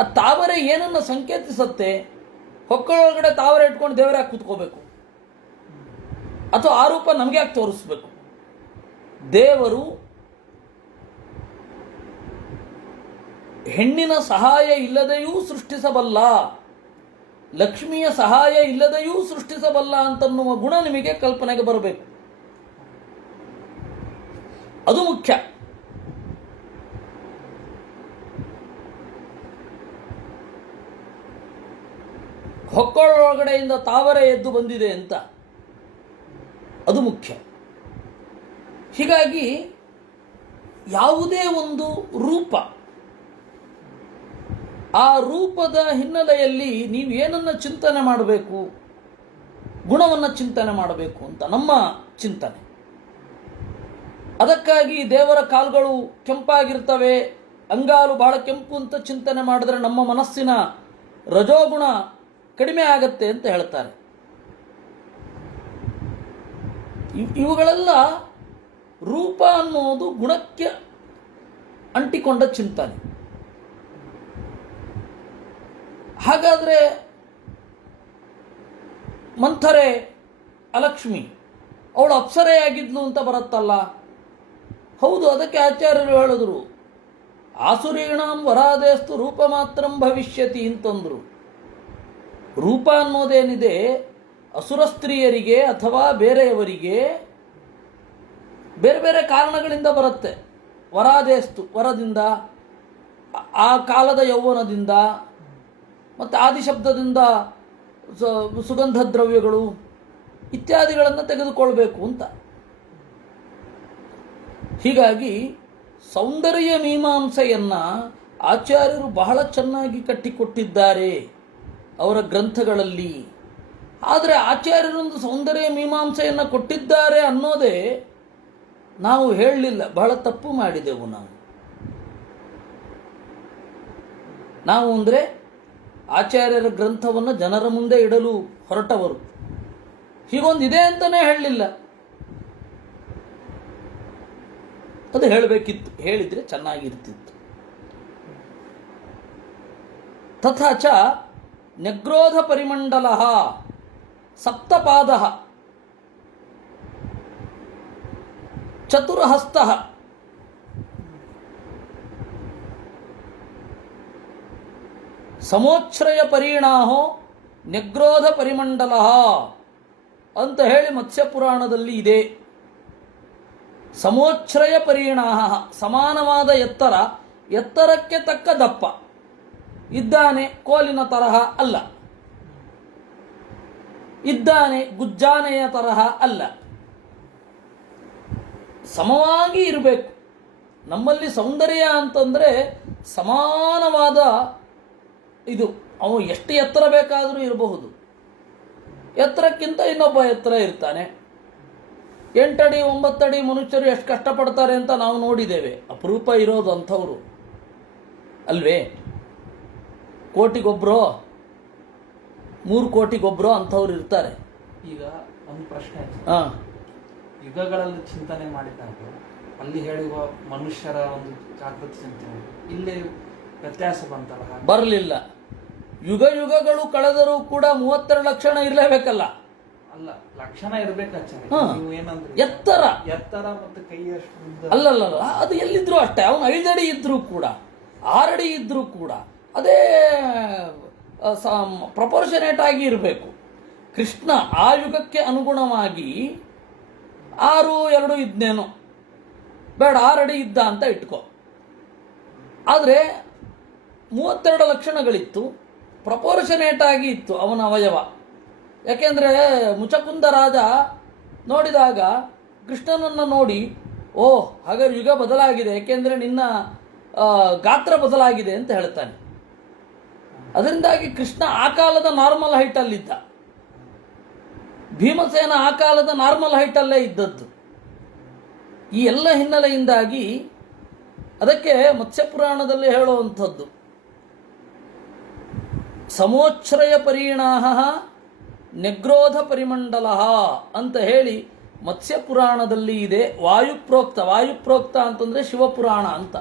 ಆ ತಾವರೆ ಏನನ್ನು ಸಂಕೇತಿಸುತ್ತೆ? ಹೊಕ್ಕೊಳ್ಳೊಳಗಡೆ ತಾವರೆ ಇಟ್ಕೊಂಡು ದೇವರಾಗಿ ಕೂತ್ಕೋಬೇಕು, ಅಥವಾ ಆ ರೂಪ ನಮಗೆ ಯಾಕೆ ತೋರಿಸ್ಬೇಕು? ದೇವರು ಹೆಣ್ಣಿನ ಸಹಾಯ ಇಲ್ಲದೆಯೂ ಸೃಷ್ಟಿಸಬಲ್ಲ, ಲಕ್ಷ್ಮಿಯ ಸಹಾಯ ಇಲ್ಲದೆಯೂ ಸೃಷ್ಟಿಸಬಲ್ಲ ಅಂತನ್ನುವ ಗುಣ ನಿಮಗೆ ಕಲ್ಪನೆಗೆ ಬರಬೇಕು. ಅದು ಮುಖ್ಯ. ಹೊಕ್ಕೊಳ್ಳೊಳಗಡೆಯಿಂದ ತಾವರೆ ಎದ್ದು ಬಂದಿದೆ ಅಂತ, ಅದು ಮುಖ್ಯ. ಹೀಗಾಗಿ ಯಾವುದೇ ಒಂದು ರೂಪ, ಆ ರೂಪದ ಹಿನ್ನೆಲೆಯಲ್ಲಿ ನೀವು ಏನನ್ನು ಚಿಂತನೆ ಮಾಡಬೇಕು? ಗುಣವನ್ನು ಚಿಂತನೆ ಮಾಡಬೇಕು ಅಂತ ನಮ್ಮ ಚಿಂತನೆ. ಅದಕ್ಕಾಗಿ ದೇವರ ಕಾಲುಗಳು ಕೆಂಪಾಗಿರ್ತವೆ, ಅಂಗಾಲು ಬಹಳ ಕೆಂಪು ಅಂತ ಚಿಂತನೆ ಮಾಡಿದ್ರೆ ನಮ್ಮ ಮನಸ್ಸಿನ ರಜೋಗುಣ ಕಡಿಮೆ ಆಗತ್ತೆ ಅಂತ ಹೇಳ್ತಾರೆ. ಇವುಗಳೆಲ್ಲ ರೂಪ ಅನ್ನೋದು ಗುಣಕ್ಕೆ ಅಂಟಿಕೊಂಡ ಚಿಂತನೆ. ಹಾಗಾದರೆ ಮಂಥರೆ ಅಲಕ್ಷ್ಮಿ ಅವಳು ಅಪ್ಸರೆಯಾಗಿದ್ಲು ಅಂತ ಬರುತ್ತಲ್ಲ? ಹೌದು, ಅದಕ್ಕೆ ಆಚಾರ್ಯರು ಹೇಳಿದ್ರು, ಆಸುರೀಣಾಂ ವರಾದೇಸ್ತು ರೂಪ ಮಾತ್ರಂ ಭವಿಷ್ಯತಿ ಅಂತಂದ್ರು. ರೂಪ ಅನ್ನೋದೇನಿದೆ, ಅಸುರ ಸ್ತ್ರೀಯರಿಗೆ ಅಥವಾ ಬೇರೆಯವರಿಗೆ ಬೇರೆ ಬೇರೆ ಕಾರಣಗಳಿಂದ ಬರುತ್ತೆ. ವರಾದೇಸ್ತು, ವರದಿಂದ, ಆ ಕಾಲದ ಯೌವನದಿಂದ, ಮತ್ತು ಆದಿಶಬ್ದದಿಂದ ಸುಗಂಧ ದ್ರವ್ಯಗಳು ಇತ್ಯಾದಿಗಳನ್ನು ತೆಗೆದುಕೊಳ್ಬೇಕು ಅಂತ. ಹೀಗಾಗಿ ಸೌಂದರ್ಯ ಮೀಮಾಂಸೆಯನ್ನು ಆಚಾರ್ಯರು ಬಹಳ ಚೆನ್ನಾಗಿ ಕಟ್ಟಿಕೊಟ್ಟಿದ್ದಾರೆ ಅವರ ಗ್ರಂಥಗಳಲ್ಲಿ. ಆದರೆ ಆಚಾರ್ಯರೊಂದು ಸೌಂದರ್ಯ ಮೀಮಾಂಸೆಯನ್ನು ಕೊಟ್ಟಿದ್ದಾರೆ ಅನ್ನೋದೇ ನಾವು ಹೇಳಲಿಲ್ಲ. ಬಹಳ ತಪ್ಪು ಮಾಡಿದೆವು ನಾವು ಅಂದರೆ ಆಚಾರ್ಯರ ಗ್ರಂಥವನ್ನು ಜನರ ಮುಂದೆ ಇಡಲು ಹೊರಟವರು. ಹೀಗೊಂದಿದೆ ಅಂತಲೇ ಹೇಳಲಿಲ್ಲ. ಅದು ಹೇಳಬೇಕಿತ್ತು, ಹೇಳಿದರೆ ಚೆನ್ನಾಗಿರ್ತಿತ್ತು. ತಥಾಚ ನೆಗ್ರೋಧ ಪರಿಮಂಡಲ ಸಪ್ತಪಾದ ಚತುರಹಸ್ತ ಸಮೋಚ್ಛ್ರಯ ಪರಿಣಾಹೋ ನೆಗ್ರೋಧ ಪರಿಮಂಡಲ ಅಂತ ಹೇಳಿ ಮತ್ಸ್ಯ ಪುರಾಣದಲ್ಲಿ ಇದೆ. ಸಮೋಚ್ಛ್ರಯ ಪರಿಣಾಹ, ಸಮಾನವಾದ ಎತ್ತರ, ಎತ್ತರಕ್ಕೆ ತಕ್ಕ ದಪ್ಪ ಇದ್ದಾನೆ, ಕೋಲಿನ ತರಹ ಅಲ್ಲ. ಇದ್ದಾನೆ, ಗುಜ್ಜಾನೆಯ ತರಹ ಅಲ್ಲ. ಸಮವಾಗಿ ಇರಬೇಕು. ನಮ್ಮಲ್ಲಿ ಸೌಂದರ್ಯ ಅಂತಂದರೆ ಸಮಾನವಾದ ಇದು. ಅವನು ಎಷ್ಟು ಎತ್ತರ ಬೇಕಾದರೂ ಇರಬಹುದು. ಎತ್ತರಕ್ಕಿಂತ ಇನ್ನೊಬ್ಬ ಎತ್ತರ ಇರ್ತಾನೆ. 8 ಅಡಿ 9 ಅಡಿ ಮನುಷ್ಯರು ಎಷ್ಟು ಕಷ್ಟಪಡ್ತಾರೆ ಅಂತ ನಾವು ನೋಡಿದ್ದೇವೆ. ಅಪರೂಪ ಇರೋದು ಅಂಥವ್ರು ಅಲ್ವೇ? ಕೋಟಿಗೊಬ್ಬರೋ 3 ಕೋಟಿಗೊಬ್ಬರೋ ಅಂಥವ್ರು ಇರ್ತಾರೆ. ಈಗ ಒಂದು ಪ್ರಶ್ನೆ, ಹಾಂ, ಯುಗಗಳಲ್ಲಿ ಚಿಂತನೆ ಮಾಡಿದಾಗ ಅಲ್ಲಿ ಹೇಳುವ ಮನುಷ್ಯರ ಒಂದು ಜಾಗೃತಿ ಚಿಂತನೆ ಇಲ್ಲಿ ವ್ಯತ್ಯಾಸ ಬಂತಲ್ಲ? ಬರಲಿಲ್ಲ. ಯುಗ ಯುಗಗಳು ಕಳೆದರೂ ಕೂಡ 32 ಲಕ್ಷಣ ಇರಲೇಬೇಕಲ್ಲ? ಅಲ್ಲ, ಲಕ್ಷಣ ಇರ್ಬೇಕಾಚಾರ್ಯ. ನೀವು ಏನಂದ್ರೆ ಎತ್ತರ ಎತ್ತರ ಮತ್ತು ಕೈಯಷ್ಟು ಅಲ್ಲಲ್ಲ, ಅದು ಎಲ್ಲಿದ್ರು ಅಷ್ಟೇ. ಅವನು 5 ಅಡಿ ಇದ್ರೂ ಕೂಡ 6 ಅಡಿ ಇದ್ರೂ ಕೂಡ ಅದೇ ಪ್ರಪೋರ್ಷನೇಟ್ ಆಗಿ ಇರಬೇಕು. ಕೃಷ್ಣ ಆ ಯುಗಕ್ಕೆ ಅನುಗುಣವಾಗಿ 6, 2 ಇದ್ನೇನೋ, ಬೇಡ 6 ಅಡಿ ಇದ್ದ ಅಂತ ಇಟ್ಕೋ. ಆದರೆ 32 ಲಕ್ಷಣಗಳಿತ್ತು, ಪ್ರಪೋರ್ಷನೇಟ್ ಆಗಿ ಇತ್ತು ಅವನ ಅವಯವ. ಯಾಕೆಂದರೆ ಮುಚಕುಂದ ರಾಜ ನೋಡಿದಾಗ ಕೃಷ್ಣನನ್ನು ನೋಡಿ, ಓಹ್ ಹಾಗಾದ್ರೆ ಯುಗ ಬದಲಾಗಿದೆ, ಏಕೆಂದರೆ ನಿನ್ನ ಗಾತ್ರ ಬದಲಾಗಿದೆ ಅಂತ ಹೇಳ್ತಾನೆ. ಅದರಿಂದಾಗಿ ಕೃಷ್ಣ ಆ ಕಾಲದ ನಾರ್ಮಲ್ ಹೈಟಲ್ಲಿದ್ದ, ಭೀಮಸೇನ ಆ ಕಾಲದ ನಾರ್ಮಲ್ ಹೈಟಲ್ಲೇ ಇದ್ದದ್ದು. ಈ ಎಲ್ಲ ಹಿನ್ನೆಲೆಯಿಂದಾಗಿ ಅದಕ್ಕೆ ಮತ್ಸ್ಯಪುರಾಣದಲ್ಲಿ ಹೇಳುವಂಥದ್ದು ಸಮೋಚ್ಛ್ರಯ ಪರಿಣಾಹ ನೆಗ್ರೋಧ ಪರಿಮಂಡಲ ಅಂತ ಹೇಳಿ ಮತ್ಸ್ಯಪುರಾಣದಲ್ಲಿ ಇದೆ. ವಾಯುಪ್ರೋಕ್ತ ಅಂತಂದರೆ ಶಿವಪುರಾಣ ಅಂತ.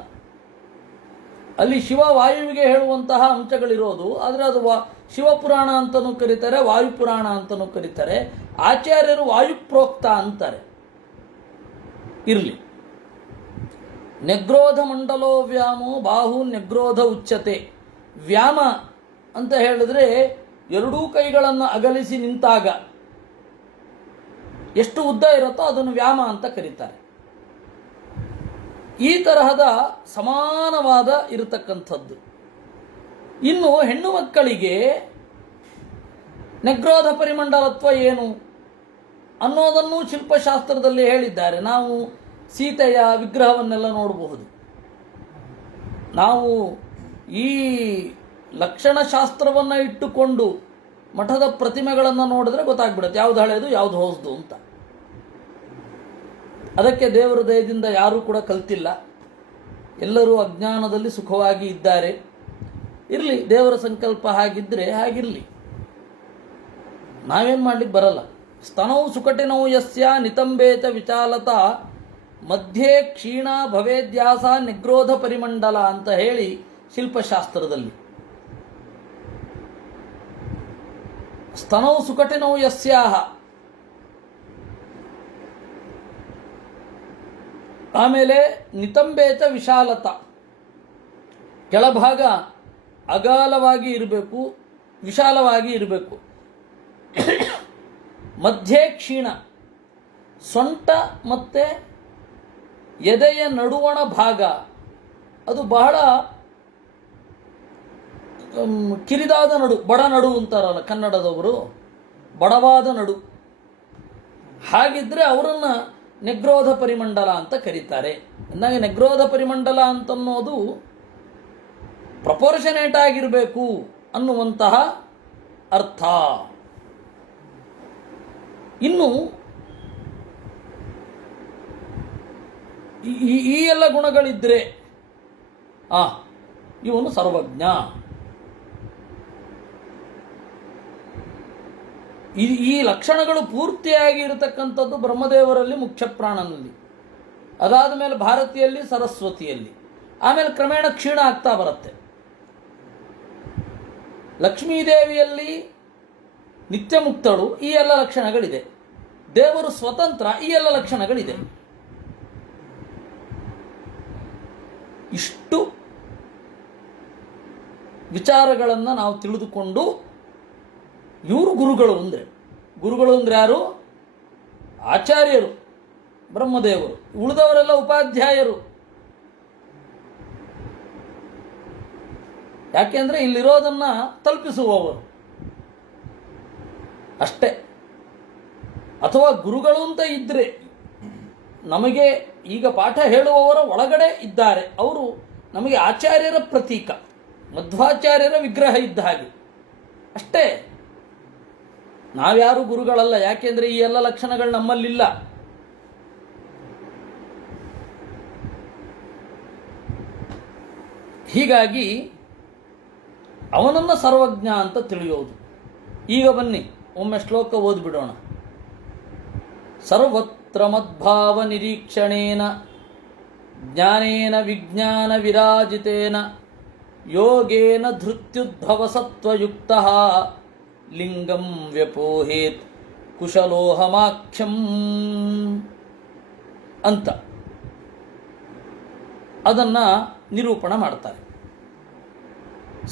ಅಲ್ಲಿ ಶಿವ ವಾಯುವಿಗೆ ಹೇಳುವಂತಹ ಅಂಶಗಳಿರೋದು. ಆದರೆ ಅದು ಶಿವಪುರಾಣ ಅಂತಲೂ ಕರೀತಾರೆ, ವಾಯುಪುರಾಣ ಅಂತಲೂ ಕರೀತಾರೆ. ಆಚಾರ್ಯರು ವಾಯುಪ್ರೋಕ್ತ ಅಂತಾರೆ. ಇರಲಿ. ನೆಗ್ರೋಧ ಮಂಡಲೋ ವ್ಯಾಮೋ ಬಾಹು ನೆಗ್ರೋಧ ಉಚ್ಯತೆ. ವ್ಯಾಮ ಅಂತ ಹೇಳಿದ್ರೆ ಎರಡೂ ಕೈಗಳನ್ನು ಅಗಲಿಸಿ ನಿಂತಾಗ ಎಷ್ಟು ಉದ್ದ ಇರುತ್ತೋ ಅದನ್ನು ವ್ಯಾಮ ಅಂತ ಕರೀತಾರೆ. ಈ ತರಹದ ಸಮಾನವಾದ ಇರತಕ್ಕಂಥದ್ದು. ಇನ್ನು ಹೆಣ್ಣು ಮಕ್ಕಳಿಗೆ ನೆಗ್ರೋಧ ಪರಿಮಂಡಲತ್ವ ಏನು ಅನ್ನೋದನ್ನು ಶಿಲ್ಪಶಾಸ್ತ್ರದಲ್ಲಿ ಹೇಳಿದ್ದಾರೆ. ನಾವು ಸೀತೆಯ ವಿಗ್ರಹವನ್ನೆಲ್ಲ ನೋಡಬಹುದು. ನಾವು ಈ ಲಕ್ಷಣಶಾಸ್ತ್ರವನ್ನು ಇಟ್ಟುಕೊಂಡು ಮಠದ ಪ್ರತಿಮೆಗಳನ್ನು ನೋಡಿದ್ರೆ ಗೊತ್ತಾಗ್ಬಿಡುತ್ತೆ ಯಾವುದು ಹಳೆಯದು ಯಾವುದು ಹೊಸದು ಅಂತ. ಅದಕ್ಕೆ ದೇವರ ದಯದಿಂದ ಯಾರೂ ಕೂಡ ಕಲ್ತಿಲ್ಲ. ಎಲ್ಲರೂ ಅಜ್ಞಾನದಲ್ಲಿ ಸುಖವಾಗಿ ಇದ್ದಾರೆ. ಇರಲಿ, ದೇವರ ಸಂಕಲ್ಪ ಹಾಗಿದ್ದರೆ ಹಾಗಿರಲಿ, ನಾವೇನು ಮಾಡ್ಲಿಕ್ಕೆ ಬರಲ್ಲ. ಸ್ತನೌ ಸುಕಟಿನೌ ಯಸ್ಯ ನಿತಂಬೇತ ವಿಚಾಲತ ಮಧ್ಯೆ ಕ್ಷೀಣ ಭವೇದ್ಯಾಸ ನಿಗ್ರೋಧ ಪರಿಮಂಡಲ ಅಂತ ಹೇಳಿ ಶಿಲ್ಪಶಾಸ್ತ್ರದಲ್ಲಿ. ಸ್ತನೌ ಸುಕಟಿನೌ ಯಸ್ಯಾಹ, ಆಮೇಲೆ ನಿತಂಬೇತ ವಿಶಾಲತ, ಕೆಳಭಾಗ ಅಗಾಲವಾಗಿ ಇರಬೇಕು, ವಿಶಾಲವಾಗಿ ಇರಬೇಕು. ಮಧ್ಯೆ ಕ್ಷೀಣ, ಸೊಂಟ ಮತ್ತು ಎದೆಯ ನಡುವಣ ಭಾಗ ಅದು ಬಹಳ ಕಿರಿದಾದ ನಡು, ಬಡ ನಡು ಅಂತಾರಲ್ಲ ಕನ್ನಡದವರು, ಬಡವಾದ ನಡು. ಹಾಗಿದ್ರೆ ಅವರನ್ನು ನೆಗ್ರೋಧ ಪರಿಮಂಡಲ ಅಂತ ಕರೀತಾರೆ. ಅಂದಾಗ ನೆಗ್ರೋಧ ಪರಿಮಂಡಲ ಅಂತನ್ನೋದು ಪ್ರಪೋರ್ಷನೇಟ್ ಆಗಿರಬೇಕು ಅನ್ನುವಂತಹ ಅರ್ಥ. ಇನ್ನು ಈ ಎಲ್ಲ ಗುಣಗಳಿದ್ರೆ ಇವನು ಸರ್ವಜ್ಞ. ಈ ಲಕ್ಷಣಗಳು ಪೂರ್ತಿಯಾಗಿ ಇರತಕ್ಕಂಥದ್ದು ಬ್ರಹ್ಮದೇವರಲ್ಲಿ, ಮುಖ್ಯ ಪ್ರಾಣನಲ್ಲಿ, ಅದಾದ ಮೇಲೆ ಭಾರತಿಯಲ್ಲಿ, ಸರಸ್ವತಿಯಲ್ಲಿ, ಆಮೇಲೆ ಕ್ರಮೇಣ ಕ್ಷೀಣ ಆಗ್ತಾ ಬರುತ್ತೆ. ಲಕ್ಷ್ಮೀದೇವಿಯಲ್ಲಿ ನಿತ್ಯ ಮುಕ್ತಳು, ಈ ಎಲ್ಲ ಲಕ್ಷಣಗಳಿದೆ. ದೇವರು ಸ್ವತಂತ್ರ, ಈ ಎಲ್ಲ ಲಕ್ಷಣಗಳಿದೆ. ಇಷ್ಟು ವಿಚಾರಗಳನ್ನು ನಾವು ತಿಳಿದುಕೊಂಡು ಇವರು ಗುರುಗಳು ಅಂದರೆ ಯಾರು? ಆಚಾರ್ಯರು. ಬ್ರಹ್ಮದೇವರು, ಉಳಿದವರೆಲ್ಲ ಉಪಾಧ್ಯಾಯರು. ಯಾಕೆಂದ್ರೆ ಇಲ್ಲಿರೋದನ್ನ ತಲುಪಿಸುವವರು ಅಷ್ಟೇ. ಅಥವಾ ಗುರುಗಳು ಅಂತ ಇದ್ರೆ, ನಮಗೆ ಈಗ ಪಾಠ ಹೇಳುವವರ ಒಳಗಡೆ ಇದ್ದಾರೆ, ಅವರು ನಮಗೆ ಆಚಾರ್ಯರ ಪ್ರತೀಕ, ಮಧ್ವಾಚಾರ್ಯರ ವಿಗ್ರಹ ಇದ್ದ ಹಾಗೆ ಅಷ್ಟೇ. ನಾವ್ಯಾರು ಗುರುಗಳಲ್ಲ, ಯಾಕೆಂದ್ರೆ ಈ ಎಲ್ಲ ಲಕ್ಷಣಗಳು ನಮ್ಮಲ್ಲಿಲ್ಲ. ಹೀಗಾಗಿ ಅವನನ್ನ ಸರ್ವಜ್ಞ ಅಂತ ತಿಳಿಯೋದು. ಈಗ ಬನ್ನಿ ಒಮ್ಮೆ ಶ್ಲೋಕ ಓದ್ಬಿಡೋಣ. ಸರ್ವತ್ರ ಮದ್ಭಾವ ನಿರೀಕ್ಷಣೇನ ಜ್ಞಾನೇನ ವಿಜ್ಞಾನ ವಿರಾಜಿತೇನ ಯೋಗೇನ ಧೃತ್ಯುದ್ಭವ ಸತ್ವಯುಕ್ತಃ ಲಿಂಗಂ ವ್ಯಪೋಹೇತ್ ಕುಶಲೋಹಮಾಖ್ಯಂ ಅಂತ ಅದನ್ನ ನಿರೂಪಣ ಮಾಡ್ತಾರೆ.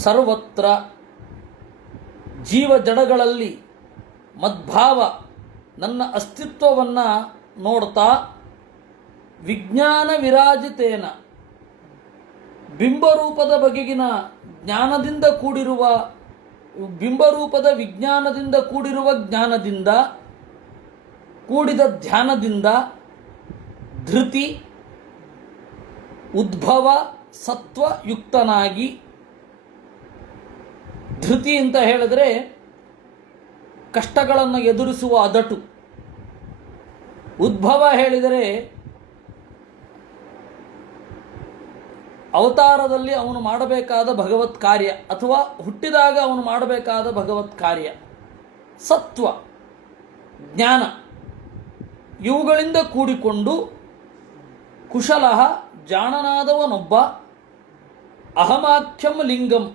ಸರ್ವತ್ರ ಜೀವ ಜಡಗಳಲ್ಲಿ ಮದ್ಭಾವ ನನ್ನ ಅಸ್ತಿತ್ವವನ್ನು ನೋಡ್ತಾ ವಿಜ್ಞಾನ ವಿರಾಜಿತೇನ ಬಿಂಬರೂಪದ ಬಗೆಗಿನ ಜ್ಞಾನದಿಂದ ಕೂಡಿರುವ, ಬಿಂಬರೂಪದ ವಿಜ್ಞಾನದಿಂದ ಕೂಡಿರುವ ಜ್ಞಾನದಿಂದ ಕೂಡಿದ ಧ್ಯಾನದಿಂದ ಧೃತಿ ಉದ್ಭವ ಸತ್ವಯುಕ್ತನಾಗಿ, ಧೃತಿ ಅಂತ ಹೇಳಿದ್ರೆ ಕಷ್ಟಗಳನ್ನು ಎದುರಿಸುವ ಅದಟು, ಉದ್ಭವ ಹೇಳಿದರೆ ಅವತಾರದಲ್ಲಿ ಅವನು ಮಾಡಬೇಕಾದ ಭಗವತ್ ಕಾರ್ಯ ಅಥವಾ ಹುಟ್ಟಿದಾಗ ಅವನು ಮಾಡಬೇಕಾದ ಭಗವತ್ ಕಾರ್ಯ, ಸತ್ವ ಜ್ಞಾನ, ಇವುಗಳಿಂದ ಕೂಡಿಕೊಂಡು ಕುಶಲಃ ಜಾಣನಾದವನೊಬ್ಬ, ಅಹಮಾಖ್ಯಂ ಲಿಂಗಂ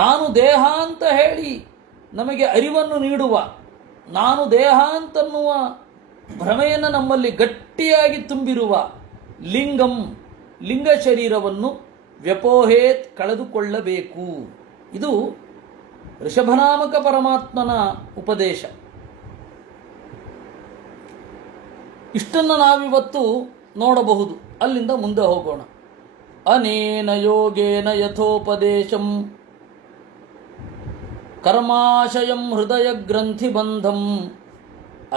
ನಾನು ದೇಹ ಅಂತ ಹೇಳಿ ನಮಗೆ ಅರಿವನ್ನು ನೀಡುವ, ನಾನು ದೇಹ ಅಂತನ್ನುವ ಭ್ರಮೆಯನ್ನು ನಮ್ಮಲ್ಲಿ ಗಟ್ಟಿಯಾಗಿ ತುಂಬಿರುವ ಲಿಂಗಂ ಲಿಂಗ ಶರೀರವನ್ನು ವ್ಯಪೋಹೇತ್ ಕಳೆದುಕೊಳ್ಳಬೇಕು. ಇದು ಋಷಭನಾಮಕ ಪರಮಾತ್ಮನ ಉಪದೇಶ. ಇಷ್ಟನ್ನು ನಾವಿವತ್ತು ನೋಡಬಹುದು. ಅಲ್ಲಿಂದ ಮುಂದೆ ಹೋಗೋಣ. ಅನೇನ ಯೋಗೇನ ಯಥೋಪದೇಶಂ ಕರ್ಮಾಶಯಂ ಹೃದಯ ಗ್ರಂಥಿಬಂಧಂ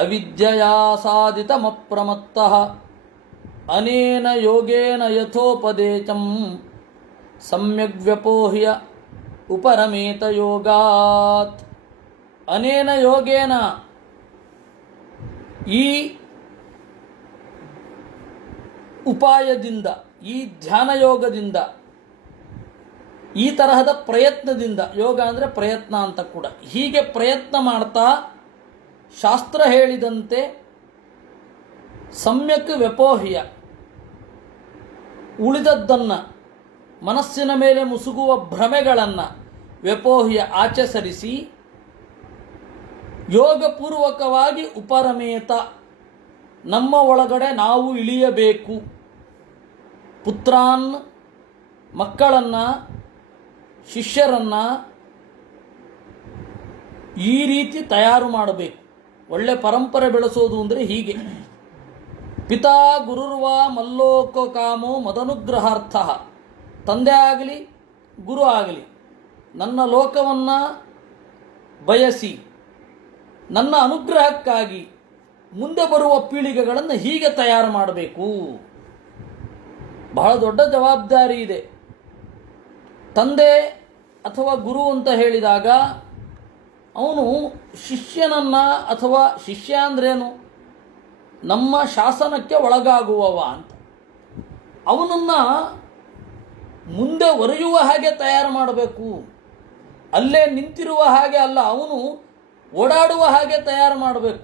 ಅವಿದ್ಯಯಾ ಸಾಧಿತಮಪ್ರಮತ್ತಃ ಅನೇನ ಯೋಗೇನ ಯಥೋಪದೇಶಂ ಸಮ್ಯಗ್ವ್ಯಪೋಹ್ಯ ಉಪರಮೇತ ಯೋಗಾತ್. ಅನೇನ ಯೋಗೇನ, ಈ ಉಪಾಯದಿಂದ, ಈ ಧ್ಯಾನ ಯೋಗದಿಂದ, ಈ ತರಹದ ಪ್ರಯತ್ನದಿಂದ, ಯೋಗ ಅಂದರೆ ಪ್ರಯತ್ನ ಅಂತ ಕೂಡ, ಹೀಗೆ ಪ್ರಯತ್ನ ಮಾಡ್ತಾ ಶಾಸ್ತ್ರ ಹೇಳಿದಂತೆ ಸಮ್ಯಕ್ ವ್ಯಪೋಹ್ಯ ಉಳಿದದ್ದನ್ನು, ಮನಸ್ಸಿನ ಮೇಲೆ ಮುಸುಗುವ ಭ್ರಮೆಗಳನ್ನು ವ್ಯಪೋಹ್ಯ ಆಚರಿಸಿ ಯೋಗಪೂರ್ವಕವಾಗಿ ಉಪರಮೇತ ನಮ್ಮ ಒಳಗಡೆ ನಾವು ಇಳಿಯಬೇಕು. ಪುತ್ರಾನ್ ಮಕ್ಕಳನ್ನು, ಶಿಷ್ಯರನ್ನು ಈ ರೀತಿ ತಯಾರು ಮಾಡಬೇಕು. ಒಳ್ಳೆ ಪರಂಪರೆ ಬೆಳೆಸೋದು ಅಂದರೆ ಹೀಗೆ. ಪಿತಾ ಗುರುರ್ವಾ ಮಲ್ಲೋಕ ಕಾಮೋ ಮದನುಗ್ರಹಾರ್ಥ. ತಂದೆ ಆಗಲಿ ಗುರು ಆಗಲಿ ನನ್ನ ಲೋಕವನ್ನು ಬಯಸಿ ನನ್ನ ಅನುಗ್ರಹಕ್ಕಾಗಿ ಮುಂದೆ ಬರುವ ಪೀಳಿಗೆಗಳನ್ನು ಹೀಗೆ ತಯಾರು ಮಾಡಬೇಕು. ಬಹಳ ದೊಡ್ಡ ಜವಾಬ್ದಾರಿ ಇದೆ. ತಂದೆ ಅಥವಾ ಗುರು ಅಂತ ಹೇಳಿದಾಗ ಅವನು ಶಿಷ್ಯನನ್ನು, ಅಥವಾ ಶಿಷ್ಯ ಅಂದ್ರೇನು, ನಮ್ಮ ಶಾಸನಕ್ಕೆ ಒಳಗಾಗುವವ ಅಂತ, ಅವನನ್ನು ಮುಂದೆ ಒರೆಯುವ ಹಾಗೆ ತಯಾರು ಮಾಡಬೇಕು. ಅಲ್ಲೇ ನಿಂತಿರುವ ಹಾಗೆ ಅಲ್ಲ, ಅವನು ಓಡಾಡುವ ಹಾಗೆ ತಯಾರು ಮಾಡಬೇಕು.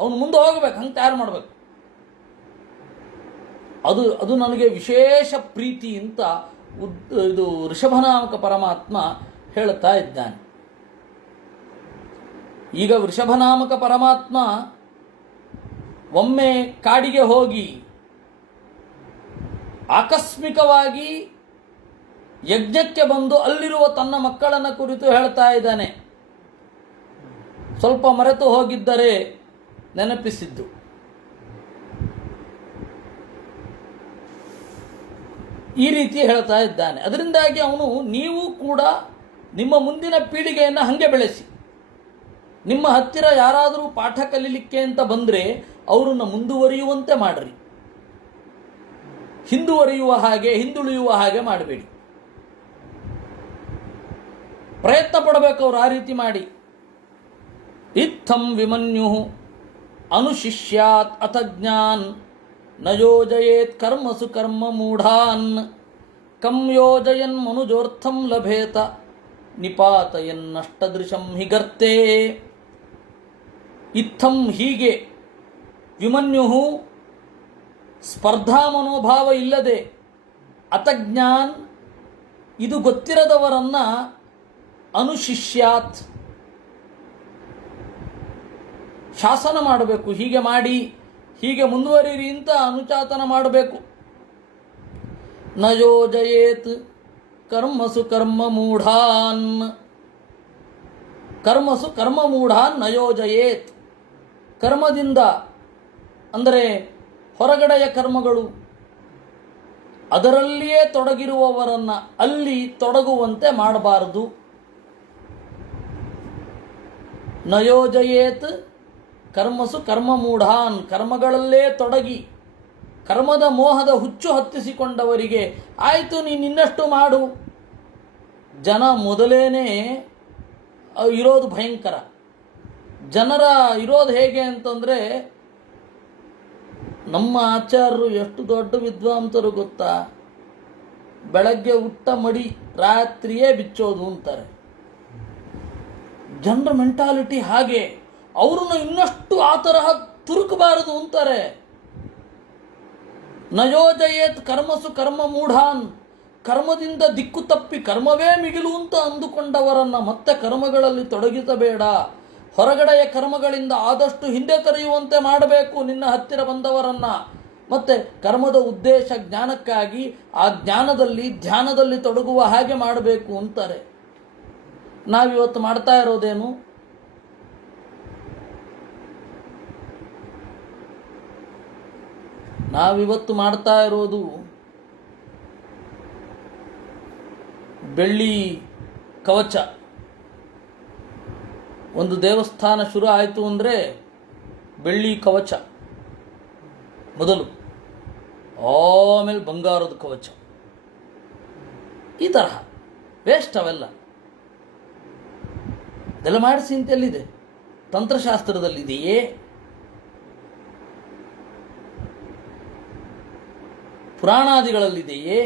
ಅವನು ಮುಂದೆ ಹೋಗಬೇಕು, ಹಂಗೆ ತಯಾರು ಮಾಡಬೇಕು. ಅದು ನನಗೆ ವಿಶೇಷ ಪ್ರೀತಿ ಅಂತ ಇದು ಋಷಭನಾಮಕ ಪರಮಾತ್ಮ ಹೇಳ್ತಾ ಇದ್ದಾನೆ. ಈಗ ವೃಷಭನಾಮಕ ಪರಮಾತ್ಮ ಒಮ್ಮೆ ಕಾಡಿಗೆ ಹೋಗಿ ಆಕಸ್ಮಿಕವಾಗಿ ಯಜ್ಞಕ್ಕೆ ಬಂದು ಅಲ್ಲಿರುವ ತನ್ನ ಮಕ್ಕಳನ್ನು ಕುರಿತು ಹೇಳ್ತಾ ಇದ್ದಾನೆ. ಸ್ವಲ್ಪ ಮರೆತು ಹೋಗಿದ್ದರೆ ನೆನಪಿಸಿದ್ದು. ಈ ರೀತಿ ಹೇಳ್ತಾ ಇದ್ದಾನೆ. ಅದರಿಂದಾಗಿ ಅವನು ನೀವು ಕೂಡ ನಿಮ್ಮ ಮುಂದಿನ ಪೀಳಿಗೆಯನ್ನು ಹಾಗೆ ಬೆಳೆಸಿ. ನಿಮ್ಮ ಹತ್ತಿರ ಯಾರಾದರೂ ಪಾಠ ಕಲೀಲಿಕ್ಕೆ ಅಂತ ಬಂದರೆ ಅವರನ್ನು ಮುಂದುವರಿಯುವಂತೆ ಮಾಡಿರಿ, ಹಿಂದುಳಿಯುವ ಹಾಗೆ ಮಾಡಬೇಡಿ. ಪ್ರಯತ್ನ ಪಡಬೇಕು ಅವರು ಆ ರೀತಿ ಮಾಡಿ. ಇತ್ತಂ ವಿಮನ್ಯು ಅನುಶಿಷ್ಯಾತ್ ಅತಜ್ಞಾನ್ ನ ಯೋಜಯೇತ್ ಕರ್ಮಸು ಕರ್ಮ ಮೂಢಾನ್ ಕಂ ಯೋಜಯನ್ ಮನುಜೋರ್ಥಂ ಲಭೇತ ನಿಪಾತಯನ್ನಷ್ಟದೃಶಂ ಹಿಗರ್ತೆ. ಇತ್ತಂ ಹೀಗೆ, ವಿಮನ್ಯು ಸ್ಪರ್ಧಾ ಮನೋಭಾವ ಇಲ್ಲದೆ, ಅತಜ್ಞಾನ್ ಇದು ಗೊತ್ತಿರದವರನ್ನ ಅನುಶಿಷ್ಯಾತ್ ಶಾಸನ ಮಾಡಬೇಕು. ಹೀಗೆ ಮಾಡಿ, ಹೀಗೆ ಮುಂದುವರಿರಿ ಅಂತ ಅನುಚಾತನ ಮಾಡಬೇಕು. ನ ಯೋಜಯೇತ್ ಕರ್ಮಸು ಕರ್ಮ ಮೂಢಾನ್, ಕರ್ಮಸು ಕರ್ಮ ಮೂಢಾನ್ ನ ಯೋಜಯೇತ್. ಕರ್ಮದಿಂದ ಅಂದರೆ ಹೊರಗಡೆಯ ಕರ್ಮಗಳು, ಅದರಲ್ಲಿಯೇ ತೊಡಗಿರುವವರನ್ನ ಅಲ್ಲಿ ತೊಡಗುವಂತೆ ಮಾಡಬಾರದು. ನ ಯೋಜಯೇತ್ ಕರ್ಮಸು ಕರ್ಮ ಮೂಢಾನ್, ಕರ್ಮಗಳಲ್ಲೇ ತೊಡಗಿ ಕರ್ಮದ ಮೋಹದ ಹುಚ್ಚು ಹತ್ತಿಸಿಕೊಂಡವರಿಗೆ ಆಯಿತು ನೀನು ಇನ್ನಷ್ಟು ಮಾಡು. ಜನ ಮೊದಲೇನೆ ಇರೋದು ಭಯಂಕರ. ಜನರ ಇರೋದು ಹೇಗೆ ಅಂತಂದರೆ, ನಮ್ಮ ಆಚಾರ್ಯರು ಎಷ್ಟು ದೊಡ್ಡ ವಿದ್ವಾಂಸರು ಗೊತ್ತಾ, ಬೆಳಗ್ಗೆ ಊಟ ಮಡಿ ರಾತ್ರಿಯೇ ಬಿಚ್ಚೋದು ಅಂತಾರೆ. ಜನರ ಮೆಂಟಾಲಿಟಿ ಹಾಗೆ, ಅವ್ರನ್ನ ಇನ್ನಷ್ಟು ಆ ತರಹ ತುರುಕಬಾರದು ಅಂತಾರೆ. ನಯೋಜಯೇತ್ ಕರ್ಮಸು ಕರ್ಮ ಮೂಢಾನ್, ಕರ್ಮದಿಂದ ದಿಕ್ಕು ತಪ್ಪಿ ಕರ್ಮವೇ ಮಿಗಿಲು ಅಂತ ಅಂದುಕೊಂಡವರನ್ನ ಮತ್ತೆ ಕರ್ಮಗಳಲ್ಲಿ ತೊಡಗಿಸಬೇಡ. ಹೊರಗಡೆಯ ಕರ್ಮಗಳಿಂದ ಆದಷ್ಟು ಹಿಂದೆ ತರೆಯುವಂತೆ ಮಾಡಬೇಕು ನಿನ್ನ ಹತ್ತಿರ ಬಂದವರನ್ನ. ಮತ್ತೆ ಕರ್ಮದ ಉದ್ದೇಶ ಜ್ಞಾನಕ್ಕಾಗಿ, ಆ ಜ್ಞಾನದಲ್ಲಿ ಧ್ಯಾನದಲ್ಲಿ ತೊಡಗುವ ಹಾಗೆ ಮಾಡಬೇಕು ಅಂತಾರೆ. ನಾವಿವತ್ತು ಮಾಡ್ತಾ ಇರೋದೇನು? ನಾವಿವತ್ತು ಮಾಡ್ತಾ ಇರೋದು ಬೆಳ್ಳಿ ಕವಚ. ಒಂದು ದೇವಸ್ಥಾನ ಶುರು ಆಯಿತು ಅಂದರೆ ಬೆಳ್ಳಿ ಕವಚ ಮೊದಲು, ಆಮೇಲೆ ಬಂಗಾರದ ಕವಚ. ಈ ತರಹ ವೇಸ್ಟ್ ಅವೆಲ್ಲ. ಇದೆಲ್ಲ ಮಾಡಿಸಿ ಅಂತೆಲ್ಲಿದೆ? ತಂತ್ರಶಾಸ್ತ್ರದಲ್ಲಿದೆಯೇ? ಪುರಾಣಾದಿಗಳಲ್ಲಿದೆಯೇ?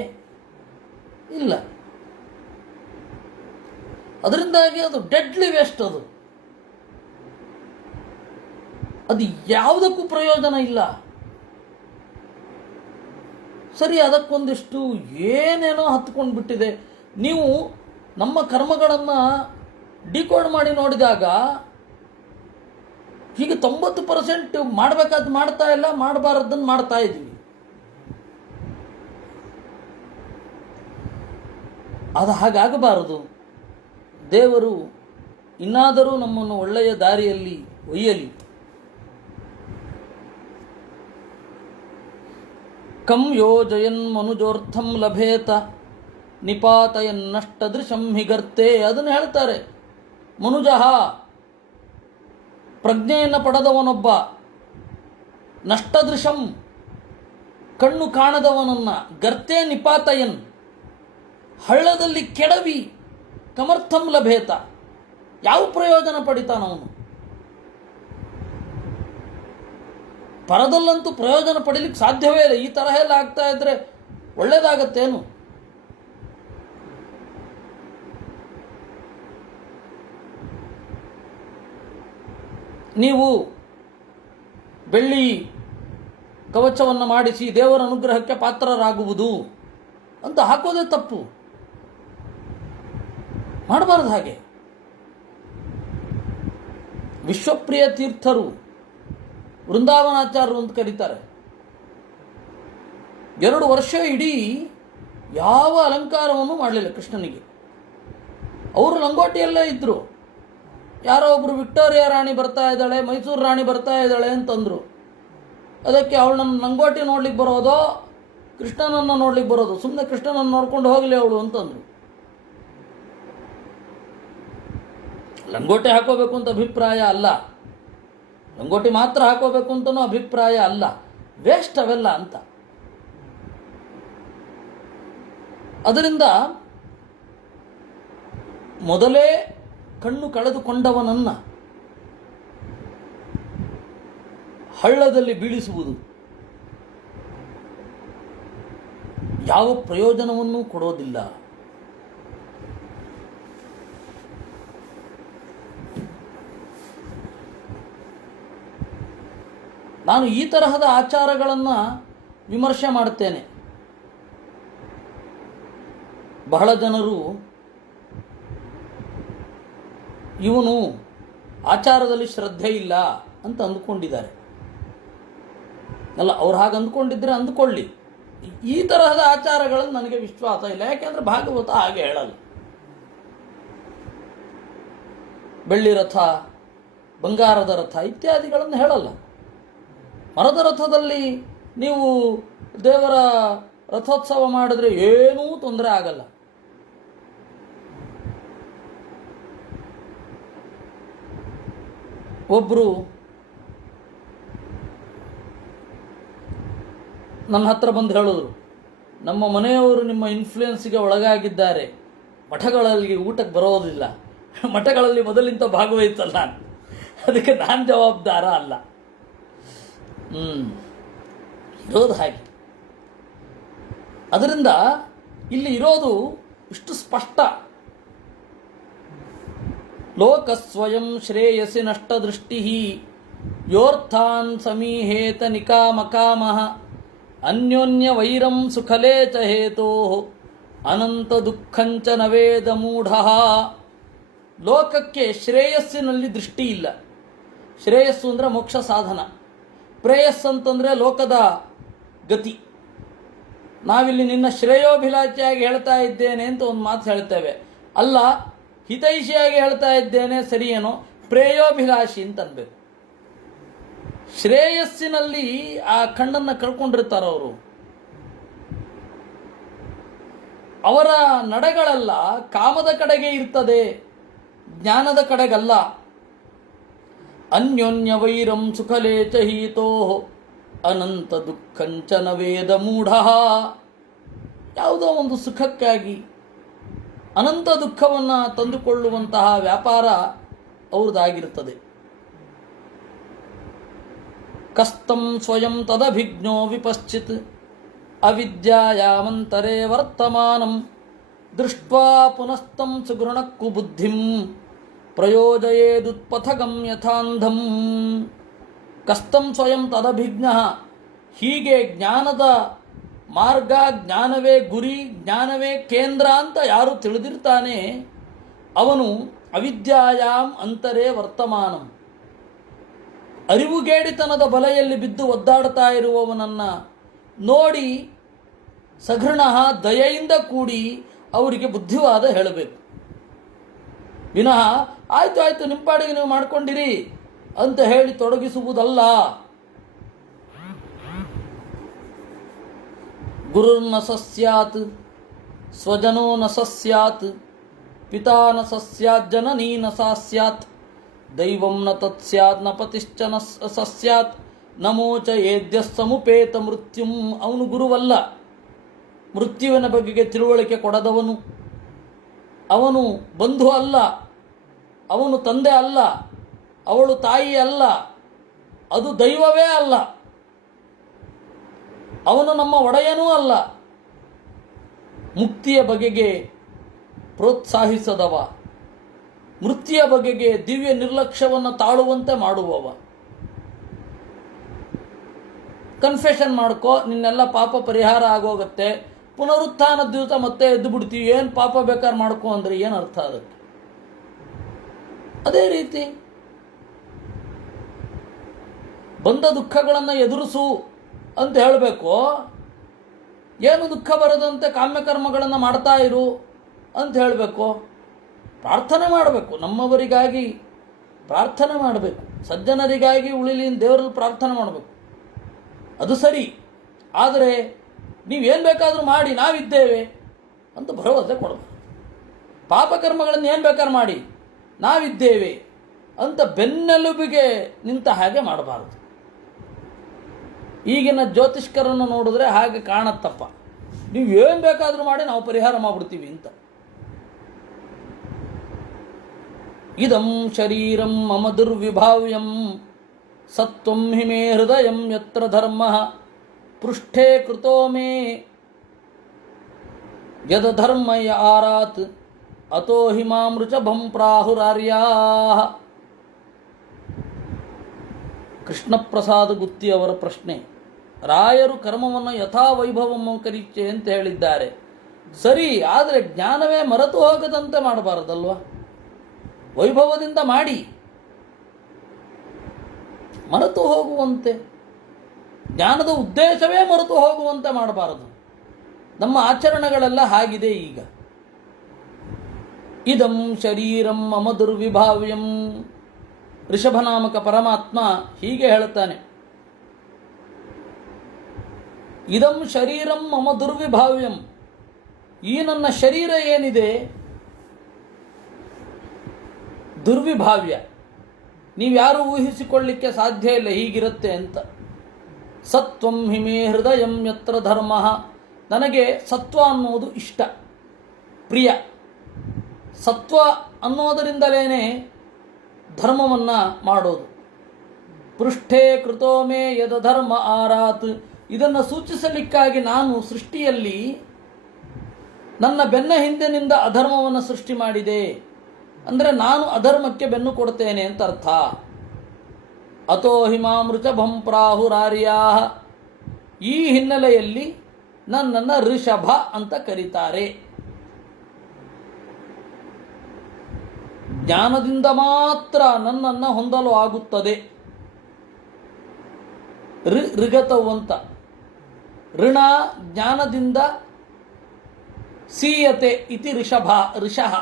ಇಲ್ಲ. ಅದರಿಂದಾಗಿ ಅದು ಡೆಡ್ಲಿ ವೇಸ್ಟ್. ಅದು ಯಾವುದಕ್ಕೂ ಪ್ರಯೋಜನ ಇಲ್ಲ. ಸರಿ, ಅದಕ್ಕೊಂದಿಷ್ಟು ಏನೇನೋ ಹತ್ಕೊಂಡು ಬಿಟ್ಟಿದೆ. ನೀವು ನಮ್ಮ ಕರ್ಮಗಳನ್ನು ಡಿಕೋಡ್ ಮಾಡಿ ನೋಡಿದಾಗ ಹೀಗೆ 90% ಮಾಡಬೇಕಾದ್ದು ಮಾಡ್ತಾ ಇಲ್ಲ, ಮಾಡಬಾರದನ್ನು ಮಾಡ್ತಾ ಇದ್ದೀವಿ. ಅದು ಹಾಗಾಗಬಾರದು. ದೇವರು ಇನ್ನಾದರೂ ನಮ್ಮನ್ನು ಒಳ್ಳೆಯ ದಾರಿಯಲ್ಲಿ ಒಯ್ಯಲಿ. ಕಂ ಯೋಜಯನ್ ಮನುಜೋರ್ಥಂ ಲಭೇತ ನಿಪಾತಯನ್ನಷ್ಟದೃಶಂ ಹಿಗರ್ತೆ. ಅದನ್ನು ಹೇಳ್ತಾರೆ. ಮನುಜಃ ಪ್ರಜ್ಞೆಯನ್ನು ಪಡೆದವನೊಬ್ಬ, ನಷ್ಟದೃಶಂ ಕಣ್ಣು ಕಾಣದವನನ್ನ, ಗರ್ತೆ ನಿಪಾತಯನ್ ಹಳ್ಳದಲ್ಲಿ ಕೆಡವಿ, ಕಮರ್ಥಂ ಲಭೇತ ಯಾವ ಪ್ರಯೋಜನ ಪಡಿತಾನವನು? ಪರದಲ್ಲಂತೂ ಪ್ರಯೋಜನ ಪಡೀಲಿಕ್ಕೆ ಸಾಧ್ಯವೇ ಇಲ್ಲ. ಈ ತರಹ ಎಲ್ಲ ಆಗ್ತಾ ಇದ್ರೆ ಒಳ್ಳೇದಾಗತ್ತೇನು? ನೀವು ಬೆಳ್ಳಿ ಕವಚವನ್ನು ಮಾಡಿಸಿ ದೇವರ ಅನುಗ್ರಹಕ್ಕೆ ಪಾತ್ರರಾಗುವುದು ಅಂತ ಹಾಕೋದೇ ತಪ್ಪು. ಮಾಡಬಾರದು ಹಾಗೆ. ವಿಶ್ವಪ್ರಿಯ ತೀರ್ಥರು, ವೃಂದಾವನಾಚಾರ್ಯರು ಅಂತ ಕರೀತಾರೆ, 2 ವರ್ಷ ಇಡೀ ಯಾವ ಅಲಂಕಾರವನ್ನು ಮಾಡಲಿಲ್ಲ ಕೃಷ್ಣನಿಗೆ. ಅವರು ಲಂಗೋಟಿಯಲ್ಲೇ ಇದ್ದರು. ಯಾರೋ ಒಬ್ಬರು ವಿಕ್ಟೋರಿಯಾ ರಾಣಿ ಬರ್ತಾ ಇದ್ದಾಳೆ, ಮೈಸೂರು ರಾಣಿ ಬರ್ತಾ ಇದ್ದಾಳೆ ಅಂತಂದರು. ಅದಕ್ಕೆ ಅವಳು ನನ್ನ ಲಂಗೋಟಿ ನೋಡ್ಲಿಕ್ಕೆ ಬರೋದೋ ಕೃಷ್ಣನನ್ನು ನೋಡ್ಲಿಕ್ಕೆ ಬರೋದು, ಸುಮ್ಮನೆ ಕೃಷ್ಣನನ್ನು ನೋಡ್ಕೊಂಡು ಹೋಗಲಿ ಅವಳು ಅಂತಂದ್ರು. ಲಂಗೋಟಿ ಹಾಕೋಬೇಕು ಅಂತ ಅಭಿಪ್ರಾಯ ಅಲ್ಲ, ಲಂಗೋಟಿ ಮಾತ್ರ ಹಾಕೋಬೇಕು ಅಂತನೂ ಅಭಿಪ್ರಾಯ ಅಲ್ಲ, ವೇಸ್ಟ್ ಅವೆಲ್ಲ ಅಂತ. ಅದರಿಂದ ಮೊದಲೇ ಕಣ್ಣು ಕಳೆದುಕೊಂಡವನನ್ನ ಹಳ್ಳದಲ್ಲಿ ಬೀಳಿಸುವುದು ಯಾವ ಪ್ರಯೋಜನವನ್ನೂ ಕೊಡೋದಿಲ್ಲ. ನಾನು ಈ ತರಹದ ಆಚಾರಗಳನ್ನು ವಿಮರ್ಶೆ ಮಾಡುತ್ತೇನೆ. ಬಹಳ ಜನರು ಇವನು ಆಚಾರದಲ್ಲಿ ಶ್ರದ್ಧೆ ಇಲ್ಲ ಅಂತ ಅಂದುಕೊಂಡಿದ್ದಾರೆ. ಅಲ್ಲ, ಅವ್ರು ಹಾಗೆ ಅಂದ್ಕೊಂಡಿದ್ರೆ ಅಂದ್ಕೊಳ್ಳಿ. ಈ ತರಹದ ಆಚಾರಗಳಲ್ಲಿ ನನಗೆ ವಿಶ್ವಾಸ ಇಲ್ಲ. ಯಾಕೆಂದ್ರೆ ಭಾಗವತ ಹಾಗೆ ಹೇಳಲ್ಲ. ಬೆಳ್ಳಿ ರಥ, ಬಂಗಾರದ ರಥ ಇತ್ಯಾದಿಗಳನ್ನು ಹೇಳಲ್ಲ. ಮರದ ರಥದಲ್ಲಿ ನೀವು ದೇವರ ರಥೋತ್ಸವ ಮಾಡಿದ್ರೆ ಏನೂ ತೊಂದರೆ ಆಗಲ್ಲ. ಒಬ್ಬರು ನನ್ನ ಹತ್ರ ಬಂದು ಹೇಳಿದ್ರು, ನಮ್ಮ ಮನೆಯವರು ನಿಮ್ಮ ಇನ್ಫ್ಲೂಯೆನ್ಸ್ಗೆ ಒಳಗಾಗಿದ್ದಾರೆ, ಮಠಗಳಲ್ಲಿ ಊಟಕ್ಕೆ ಬರೋದಿಲ್ಲ, ಮಠಗಳಲ್ಲಿ ಮೊದಲಿಂದ ಭಾಗವಹಿಸಲ್ಲ, ಅದಕ್ಕೆ ನಾನು ಜವಾಬ್ದಾರ ಅಲ್ಲ. ಇರೋದು ಹಾಗೆ. ಅದರಿಂದ ಇಲ್ಲಿ ಇರೋದು ಇಷ್ಟು ಸ್ಪಷ್ಟ. ಲೋಕ ಸ್ವಯಂ ಶ್ರೇಯಸಿ ನಷ್ಟ ದೃಷ್ಟಿ ಯೋರ್ಥಾನ್ ಸಮೀಹೇತ ನಿಕಾಮಕಾಮಃ ಅನ್ಯೋನ್ಯ ವೈರಂ ಸುಖಲೇ ಚ ಹೇತೋ ಅನಂತ ದುಃಖಂಚ ನವೇದ ಮೂಢ. ಲೋಕಕ್ಕೆ ಶ್ರೇಯಸ್ಸಿನಲ್ಲಿ ದೃಷ್ಟಿ ಇಲ್ಲ. ಶ್ರೇಯಸ್ಸು ಅಂದರೆ ಮೋಕ್ಷ ಸಾಧನ, ಪ್ರೇಯಸ್ ಅಂತಂದರೆ ಲೋಕದ ಗತಿ. ನಾವಿಲ್ಲಿ ನಿನ್ನ ಶ್ರೇಯೋಭಿಲಾಷಿಯಾಗಿ ಹೇಳ್ತಾ ಇದ್ದೇನೆ ಅಂತ ಒಂದು ಮಾತು ಹೇಳ್ತೇವೆ, ಅಲ್ಲ ಹಿತೈಷಿಯಾಗಿ ಹೇಳ್ತಾ ಇದ್ದೇನೆ ಸರಿಯೇನೋ, ಪ್ರೇಯೋಭಿಲಾಷಿ ಅಂತ ಅನ್ಬೇಕು. ಶ್ರೇಯಸ್ಸಿನಲ್ಲಿ ಆ ಕಣ್ಣನ್ನು ಕಳ್ಕೊಂಡಿರ್ತಾರೆ ಅವರು. ಅವರ ನಡೆಗಳೆಲ್ಲ ಕಾಮದ ಕಡೆಗೆ ಇರ್ತದೆ, ಜ್ಞಾನದ ಕಡೆಗಲ್ಲ. ಅನ್ಯೋನ್ಯ ವೈರಂ ಸುಖಲೇ ಚ ಹೀತೋ ಅನಂತ ದುಃಖಂಚನ ವೇದ ಮೂಢ. ಯಾವುದೋ ಒಂದು ಸುಖಕ್ಕಾಗಿ ಅನಂತ ದುಃಖವನ್ನು ತಂದುಕೊಳ್ಳುವಂತಹ ವ್ಯಾಪಾರ ಅವ್ರದ್ದಾಗಿರ್ತದೆ. ಕಸ್ತಂ ಸ್ವಯಂ ತದಭಿಜ್ಞೋ ವಿಪಶ್ಚಿತ್ ಅವಿದ್ಯಾಯಾಮಂತರೇ ವರ್ತಮಾನಂ ದೃಷ್ಟ್ವಾ ಪುನಸ್ತಂ ಸುಗೃಣಕ್ಕು ಬುದ್ಧಿಂ ಪ್ರಯೋಜಯೇದುತ್ಪಥಗಂ ಯಥಾಂಧಂ. ಕಸ್ತಂ ಸ್ವಯಂ ತದಭಿಜ್ಞ. ಹೀಗೆ ಜ್ಞಾನದ ಮಾರ್ಗ, ಜ್ಞಾನವೇ ಗುರಿ, ಜ್ಞಾನವೇ ಕೇಂದ್ರ ಅಂತ ಯಾರು ತಿಳಿದಿರ್ತಾನೆ ಅವನು ಅವಿದ್ಯಾಯಾಮ್ ಅಂತರೇ ವರ್ತಮಾನಂ. ಅರಿವುಗೇಡಿತನದ ಬಲೆಯಲ್ಲಿ ಬಿದ್ದು ಒದ್ದಾಡ್ತಾ ಇರುವವನನ್ನ ನೋಡಿ ಸಘೃಣ ದಯೆಯಿಂದ ಕೂಡಿ ಅವರಿಗೆ ಬುದ್ಧಿವಾದ ಹೇಳಬೇಕು. ವಿನಃ ಆಯ್ತು ಆಯ್ತು ನಿಮ್ಮ ಪಾಡಿಗೆ ನೀವು ಮಾಡ್ಕೊಂಡಿರಿ ಅಂತ ಹೇಳಿ ತೊಡಗಿಸುವುದಲ್ಲ. ಗುರುರ್ನ ಸಸ್ಯಾತ್ ಸ್ವಜನೋ ನ ಸಸ್ಯಾತ್ ಪಿತಾ ನ ಸಸ್ಯಾತ್ ಜನನೀ ನ ಸಾಸ್ಯಾತ್ ದೈವಂ ನ ತತ್ಸ್ಯಾತ್ ನ ಪತಿಶ್ಚ ನ ಸಸ್ಯಾತ್ ನಮೋಚ ಏದ್ಯ ಸಮುಪೇತ ಮೃತ್ಯುಂ. ಅವನು ಗುರುವಲ್ಲ, ಮೃತ್ಯುವಿನ ಬಗೆಗೆ ತಿಳುವಳಿಕೆ ಕೊಡದವನು. ಅವನು ಬಂಧು ಅಲ್ಲ, ಅವನು ತಂದೆ ಅಲ್ಲ, ಅವಳು ತಾಯಿ ಅಲ್ಲ, ಅದು ದೈವವೇ ಅಲ್ಲ, ಅವನು ನಮ್ಮ ಒಡೆಯನೂ ಅಲ್ಲ. ಮುಕ್ತಿಯ ಬಗೆಗೆ ಪ್ರೋತ್ಸಾಹಿಸದವ, ಮೃತ್ಯುಯ ಬಗೆಗೆ ದಿವ್ಯ ನಿರ್ಲಕ್ಷ್ಯವನ್ನು ತಾಳುವಂತೆ ಮಾಡುವವ. ಕನ್ಫೆಷನ್ ಮಾಡ್ಕೋ, ನಿನ್ನೆಲ್ಲ ಪಾಪ ಪರಿಹಾರ ಆಗೋಗತ್ತೆ, ಪುನರುತ್ಥಾನದ ದಿವಸ ಮತ್ತೆ ಎದ್ದು ಬಿಡ್ತೀವಿ, ಏನು ಪಾಪ ಬೇಕಾದ್ರೆ ಮಾಡ್ಕೋ ಅಂದರೆ ಏನು ಅರ್ಥ ಅದಕ್ಕೆ? ಅದೇ ರೀತಿ ಬಂದ ದುಃಖಗಳನ್ನು ಎದುರಿಸು ಅಂತ ಹೇಳಬೇಕು. ಏನು ದುಃಖ ಬರದಂತೆ ಕಾಮ್ಯಕರ್ಮಗಳನ್ನು ಮಾಡ್ತಾ ಇರು ಅಂತ ಹೇಳಬೇಕು. ಪ್ರಾರ್ಥನೆ ಮಾಡಬೇಕು, ನಮ್ಮವರಿಗಾಗಿ ಪ್ರಾರ್ಥನೆ ಮಾಡಬೇಕು, ಸಜ್ಜನರಿಗಾಗಿ ಉಳಿಲಿ ದೇವರಲ್ಲಿ ಪ್ರಾರ್ಥನೆ ಮಾಡಬೇಕು, ಅದು ಸರಿ. ಆದರೆ ನೀವೇನು ಬೇಕಾದರೂ ಮಾಡಿ ನಾವಿದ್ದೇವೆ ಅಂತ ಭರವಸೆ ಕೊಡಬಾರ್ದು. ಪಾಪಕರ್ಮಗಳನ್ನು ಏನು ಬೇಕಾದ್ರೂ ಮಾಡಿ ನಾವಿದ್ದೇವೆ ಅಂತ ಬೆನ್ನೆಲುಬಿಗೆ ನಿಂತ ಹಾಗೆ ಮಾಡಬಾರದು. ಈಗಿನ ಜ್ಯೋತಿಷ್ಕರನ್ನು ನೋಡಿದ್ರೆ ಹಾಗೆ ಕಾಣತ್ತಪ್ಪ, ನೀವು ಏನು ಬೇಕಾದರೂ ಮಾಡಿ ನಾವು ಪರಿಹಾರ ಮಾಡಿಬಿಡ್ತೀವಿ ಅಂತ. ಇದಂ ಶರೀರಂ ಮಮ ದುರ್ವಿಭಾವ್ಯಂ ಸತ್ವಂ ಹಿ ಮೇ ಹೃದಯಂ ಯತ್ರ ಧರ್ಮ ಪೃಷ್ಠೇ ಕೃತೋ ಮೇ ಯದಧರ್ಮ ಆರಾತ್ ಅತೋ ಹಿ ಮಾಂ ಋಷಭಂ ಪ್ರಾಹುರಾರ್ಯಾಃ. ಕೃಷ್ಣಪ್ರಸಾದ ಗುತ್ತಿ ಅವರ ಪ್ರಶ್ನೆ. ರಾಯರು ಕರ್ಮವನ್ನು ಯಥಾವೈಭವಂ ಕರೀಚೆ ಅಂತ ಹೇಳಿದ್ದಾರೆ. ಸರಿ, ಆದರೆ ಜ್ಞಾನವೇ ಮರೆತು ಹೋಗದಂತೆ ಮಾಡಬಾರದಲ್ವ? ವೈಭವದಿಂದ ಮಾಡಿ, ಮರೆತು ಹೋಗುವಂತೆ, ಜ್ಞಾನದ ಉದ್ದೇಶವೇ ಮರೆತು ಹೋಗುವಂತೆ ಮಾಡಬಾರದು. ನಮ್ಮ ಆಚರಣೆಗಳೆಲ್ಲ ಹಾಗಿದೆ ಈಗ. ಇದಂ ಶರೀರಂ ಮಮ ದುರ್ವಿಭಾವ್ಯಂ. ಋಷಭನಾಮಕ ಪರಮಾತ್ಮ ಹೀಗೆ ಹೇಳುತ್ತಾನೆ, ಇದಂ ಶರೀರಂ ಮಮ ದುರ್ವಿಭಾವ್ಯಂ. ಈ ನನ್ನ ಶರೀರ ಏನಿದೆ ದುರ್ವಿಭಾವ್ಯ, ನೀವ್ಯಾರೂ ಊಹಿಸಿಕೊಳ್ಳಿಕ್ಕೆ ಸಾಧ್ಯ ಇಲ್ಲ ಹೀಗಿರುತ್ತೆ ಅಂತ. ಸತ್ವಂ ಹಿಮೇ ಹೃದಯಂ ಯತ್ರ ಧರ್ಮ. ನನಗೆ ಸತ್ವ ಅನ್ನೋದು ಇಷ್ಟ, ಪ್ರಿಯ. ಸತ್ವ ಅನ್ನೋದರಿಂದಲೇ ಧರ್ಮವನ್ನು ಮಾಡೋದು. ಪೃಷ್ಠೇ ಕೃತೋ ಮೇ ಯದ ಧರ್ಮ ಆರಾತ್. ಇದನ್ನು ಸೂಚಿಸಲಿಕ್ಕಾಗಿ ನಾನು ಸೃಷ್ಟಿಯಲ್ಲಿ ನನ್ನ ಬೆನ್ನ ಹಿಂದಿನಿಂದ ಅಧರ್ಮವನ್ನು ಸೃಷ್ಟಿ ಮಾಡಿದೆ. ಅಂದರೆ ನಾನು ಅಧರ್ಮಕ್ಕೆ ಬೆನ್ನು ಕೊಡ್ತೇನೆ ಅಂತ ಅರ್ಥ. ಅತೋ ಹಿಮಾಮೃತಭಂ ಪ್ರಾಹುರಾರ್ಯಾಃ. ಈ ಹಿನ್ನೆಲೆಯಲ್ಲಿ ನನ್ನನ್ನು ಋಷಭ ಅಂತ ಕರೀತಾರೆ. ಜ್ಞಾನದಿಂದ ಮಾತ್ರ ನನ್ನನ್ನು ಹೊಂದಲು ಆಗುತ್ತದೆ. ಋಗತವು ಅಂತ. ಋಣ ಜ್ಞಾನದಿಂದ ಸೀಯತೆ ಇತಿ ಋಷಃ.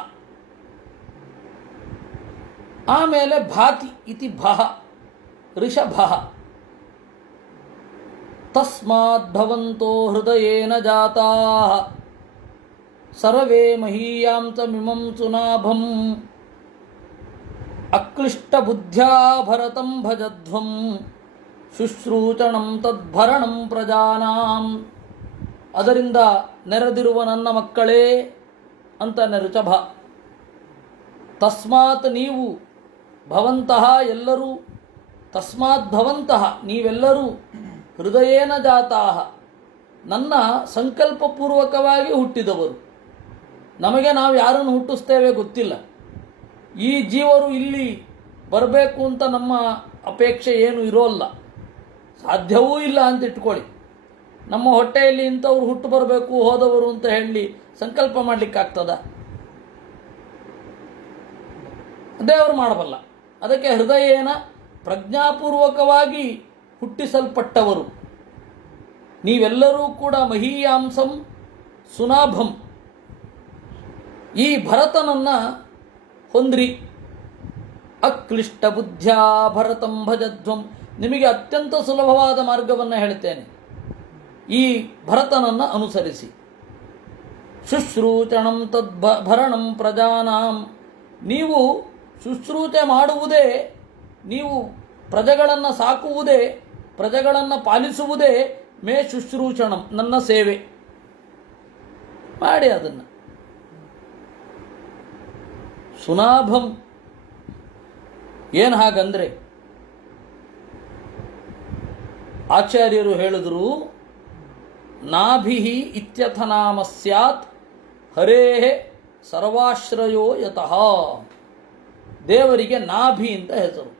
ಆಮೇಲೆ ಭಾತಿ ಇತಿ ಭಃ ಋಷಭಃ. ತಸ್ಮಾತ್ ಭವಂತೋ ಹೃದಯೇನ ಜಾತಾಃ ಸರ್ವೇ ಮಹೀಯಾಂತ ಮಿಮಂ ಸುನಾಭಂ ಅಕ್ಲಿಷ್ಟ ಬುದ್ಧ್ಯಾ ಭರತಂ ಭಜಧ್ವಂ ಶುಶ್ರೂಷಣಂ ತದ್ಭರಣಂ ಪ್ರಜಾನಾಂ. ಅದರಿಂದ ನೆರೆದಿರುವ ನನ್ನ ಮಕ್ಕಳೇ ಅಂತಾನೆ ಋಷಭ. ತಸ್ಮಾತ್ ನೀವು, ಭವಂತಹ ಎಲ್ಲರೂ, ತಸ್ಮಾತ್ ಭವಂತಹ ನೀವೆಲ್ಲರೂ, ಹೃದಯೇನ ಜಾತಾಹ ನನ್ನ ಸಂಕಲ್ಪಪೂರ್ವಕವಾಗಿ ಹುಟ್ಟಿದವರು. ನಮಗೆ ನಾವು ಯಾರನ್ನು ಹುಟ್ಟಿಸ್ತೇವೆ ಗೊತ್ತಿಲ್ಲ. ಈ ಜೀವರು ಇಲ್ಲಿ ಬರಬೇಕು ಅಂತ ನಮ್ಮ ಅಪೇಕ್ಷೆ ಏನು ಇರೋಲ್ಲ, ಸಾಧ್ಯವೂ ಇಲ್ಲ ಅಂತ ಇಟ್ಕೊಳ್ಳಿ. ನಮ್ಮ ಹೊಟ್ಟೆಯಲ್ಲಿ ಇಂಥವ್ರು ಹುಟ್ಟು ಬರಬೇಕು ಹೋದವರು ಅಂತ ಹೇಳಿ ಸಂಕಲ್ಪ ಮಾಡಲಿಕ್ಕಾಗ್ತದ? ದೇವರು ಮಾಡಬಲ್ಲ. ಅದಕ್ಕೆ ಹೃದಯೇನ ಪ್ರಜ್ಞಾಪೂರ್ವಕವಾಗಿ ಹುಟ್ಟಿಸಲ್ಪಟ್ಟವರು ನೀವೆಲ್ಲರೂ ಕೂಡ ಮಹೀಯಾಂಸಂ ಸುನಾಭಂ. ಈ ಭರತನನ್ನು ಹೊಂದ್ರಿ. ಅಕ್ಲಿಷ್ಟ ಬುದ್ಧ್ಯಾ ಭರತಂ ಭಜಧ್ವಂ. ನಿಮಗೆ ಅತ್ಯಂತ ಸುಲಭವಾದ ಮಾರ್ಗವನ್ನು ಹೇಳ್ತೇನೆ, ಈ ಭರತನನ್ನು ಅನುಸರಿಸಿ. ಶುಶ್ರೂಷಣಂ ತದ್ಭರಣಂ ಪ್ರಜಾನಾಂ. ನೀವು ಶುಶ್ರೂಷೆ ಮಾಡುವುದೇ, ನೀವು ಪ್ರಜೆಗಳನ್ನು ಸಾಕುವುದೇ, ಪ್ರಜೆಗಳನ್ನು ಪಾಲಿಸುವುದೇ ಮೇ ಶುಶ್ರೂಷಣಂ, ನನ್ನ ಸೇವೆ ಮಾಡಿ. ಅದನ್ನು ಸುನಾಭಂ ಏನು ಹಾಗಂದ್ರೆ, ಆಚಾರ್ಯರು ಹೇಳಿದ್ರು, ನಾಭಿಹಿ ಇತ್ಯಥನಾಮ ಸ್ಯಾತ್ ಹರೇಃ ಸರ್ವಾಶ್ರಯೋ ಯತಃ. ದೇವರಿಗೆ ನಾಭಿ ಅಂತ ಹೆಸರು.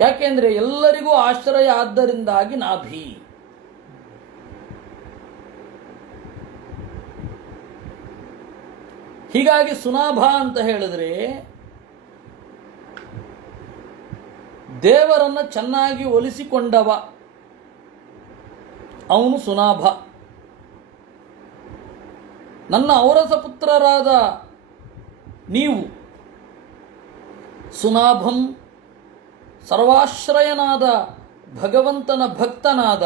ಯಾಕೆಂದರೆ ಎಲ್ಲರಿಗೂ ಆಶ್ರಯ ಆದ್ದರಿಂದಾಗಿ ನಾಭಿ. ಹೀಗಾಗಿ ಸುನಾಭ ಅಂತ ಹೇಳಿದ್ರೆ ದೇವರನ್ನು ಚೆನ್ನಾಗಿ ಒಲಿಸಿಕೊಂಡವ ಅವನು ಸುನಾಭ. ನನ್ನ ಔರಸ ಪುತ್ರರಾದ ನೀವು ಸುನಾಭಂ, ಸರ್ವಾಶ್ರಯನಾದ ಭಗವಂತನ ಭಕ್ತನಾದ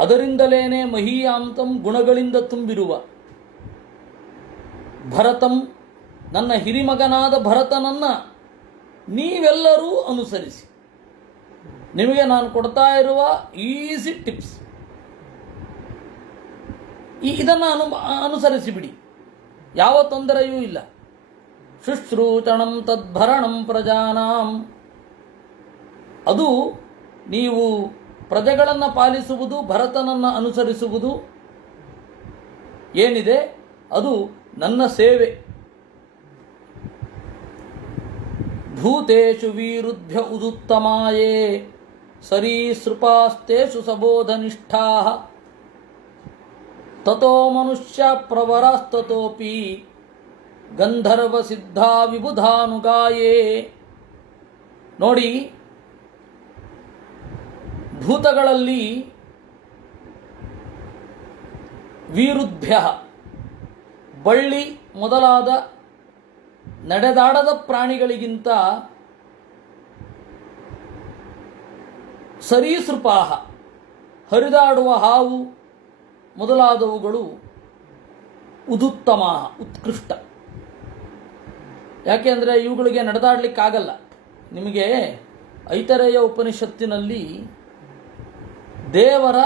ಅದರಿಂದಲೇನೆ ಮಹೀಯಾಂತಂ ಗುಣಗಳಿಂದ ತುಂಬಿರುವ ಭರತಂ, ನನ್ನ ಹಿರಿಮಗನಾದ ಭರತನನ್ನ ನೀವೆಲ್ಲರೂ ಅನುಸರಿಸಿ. ನಿಮಗೆ ನಾನು ಕೊಡ್ತಾ ಇರುವ ಈಸಿ ಟಿಪ್ಸ್, ಇದನ್ನು ಅನುಸರಿಸಿ ಬಿಡಿ, ಯಾವ ತೊಂದರೆಯೂ ಇಲ್ಲ. ಶುಶ್ರೂಷಣಂ ತದ್ಭರಣಂ ಪ್ರಜಾನಾಂ, ಅದು ನೀವು ಪ್ರಜೆಗಳನ್ನು ಪಾಲಿಸುವುದು, ಭರತನನ್ನು ಅನುಸರಿಸುವುದು ಏನಿದೆ ಅದು ನನ್ನ ಸೇವೆ. ಭೂತೇಷು ವೀರುಭ್ಯ ಉದುತ್ತಮಾಯೇ ಸರೀಸೃಪಾಸ್ತೇಷು ಸಬೋಧನಿಷ್ಠಾಃ ತತೋ ಮನುಷ್ಯ ಪ್ರವರಾಸ್ತತೋಪಿ ಗಂಧರ್ವ ಸಿದ್ಧಾ ವಿಬುಧಾನುಗಾಯೇ. ನೋಡಿ, ಭೂತಗಳಲ್ಲಿ ವೀರುಭ್ಯ, ಬಳ್ಳಿ ಮೊದಲಾದ ನಡೆದಾಡದ ಪ್ರಾಣಿಗಳಿಗಿಂತ ಸರೀಸೃಪಾಹ, ಹರಿದಾಡುವ ಹಾವು ಮೊದಲಾದವುಗಳು ಉದುತ್ತಮ, ಉತ್ಕೃಷ್ಟ. ಯಾಕೆಂದರೆ ಇವುಗಳಿಗೆ ನಡೆದಾಡಲಿಕ್ಕಾಗಲ್ಲ. ನಿಮಗೆ ಐತರೇಯ ಉಪನಿಷತ್ತಿನಲ್ಲಿ ದೇವರ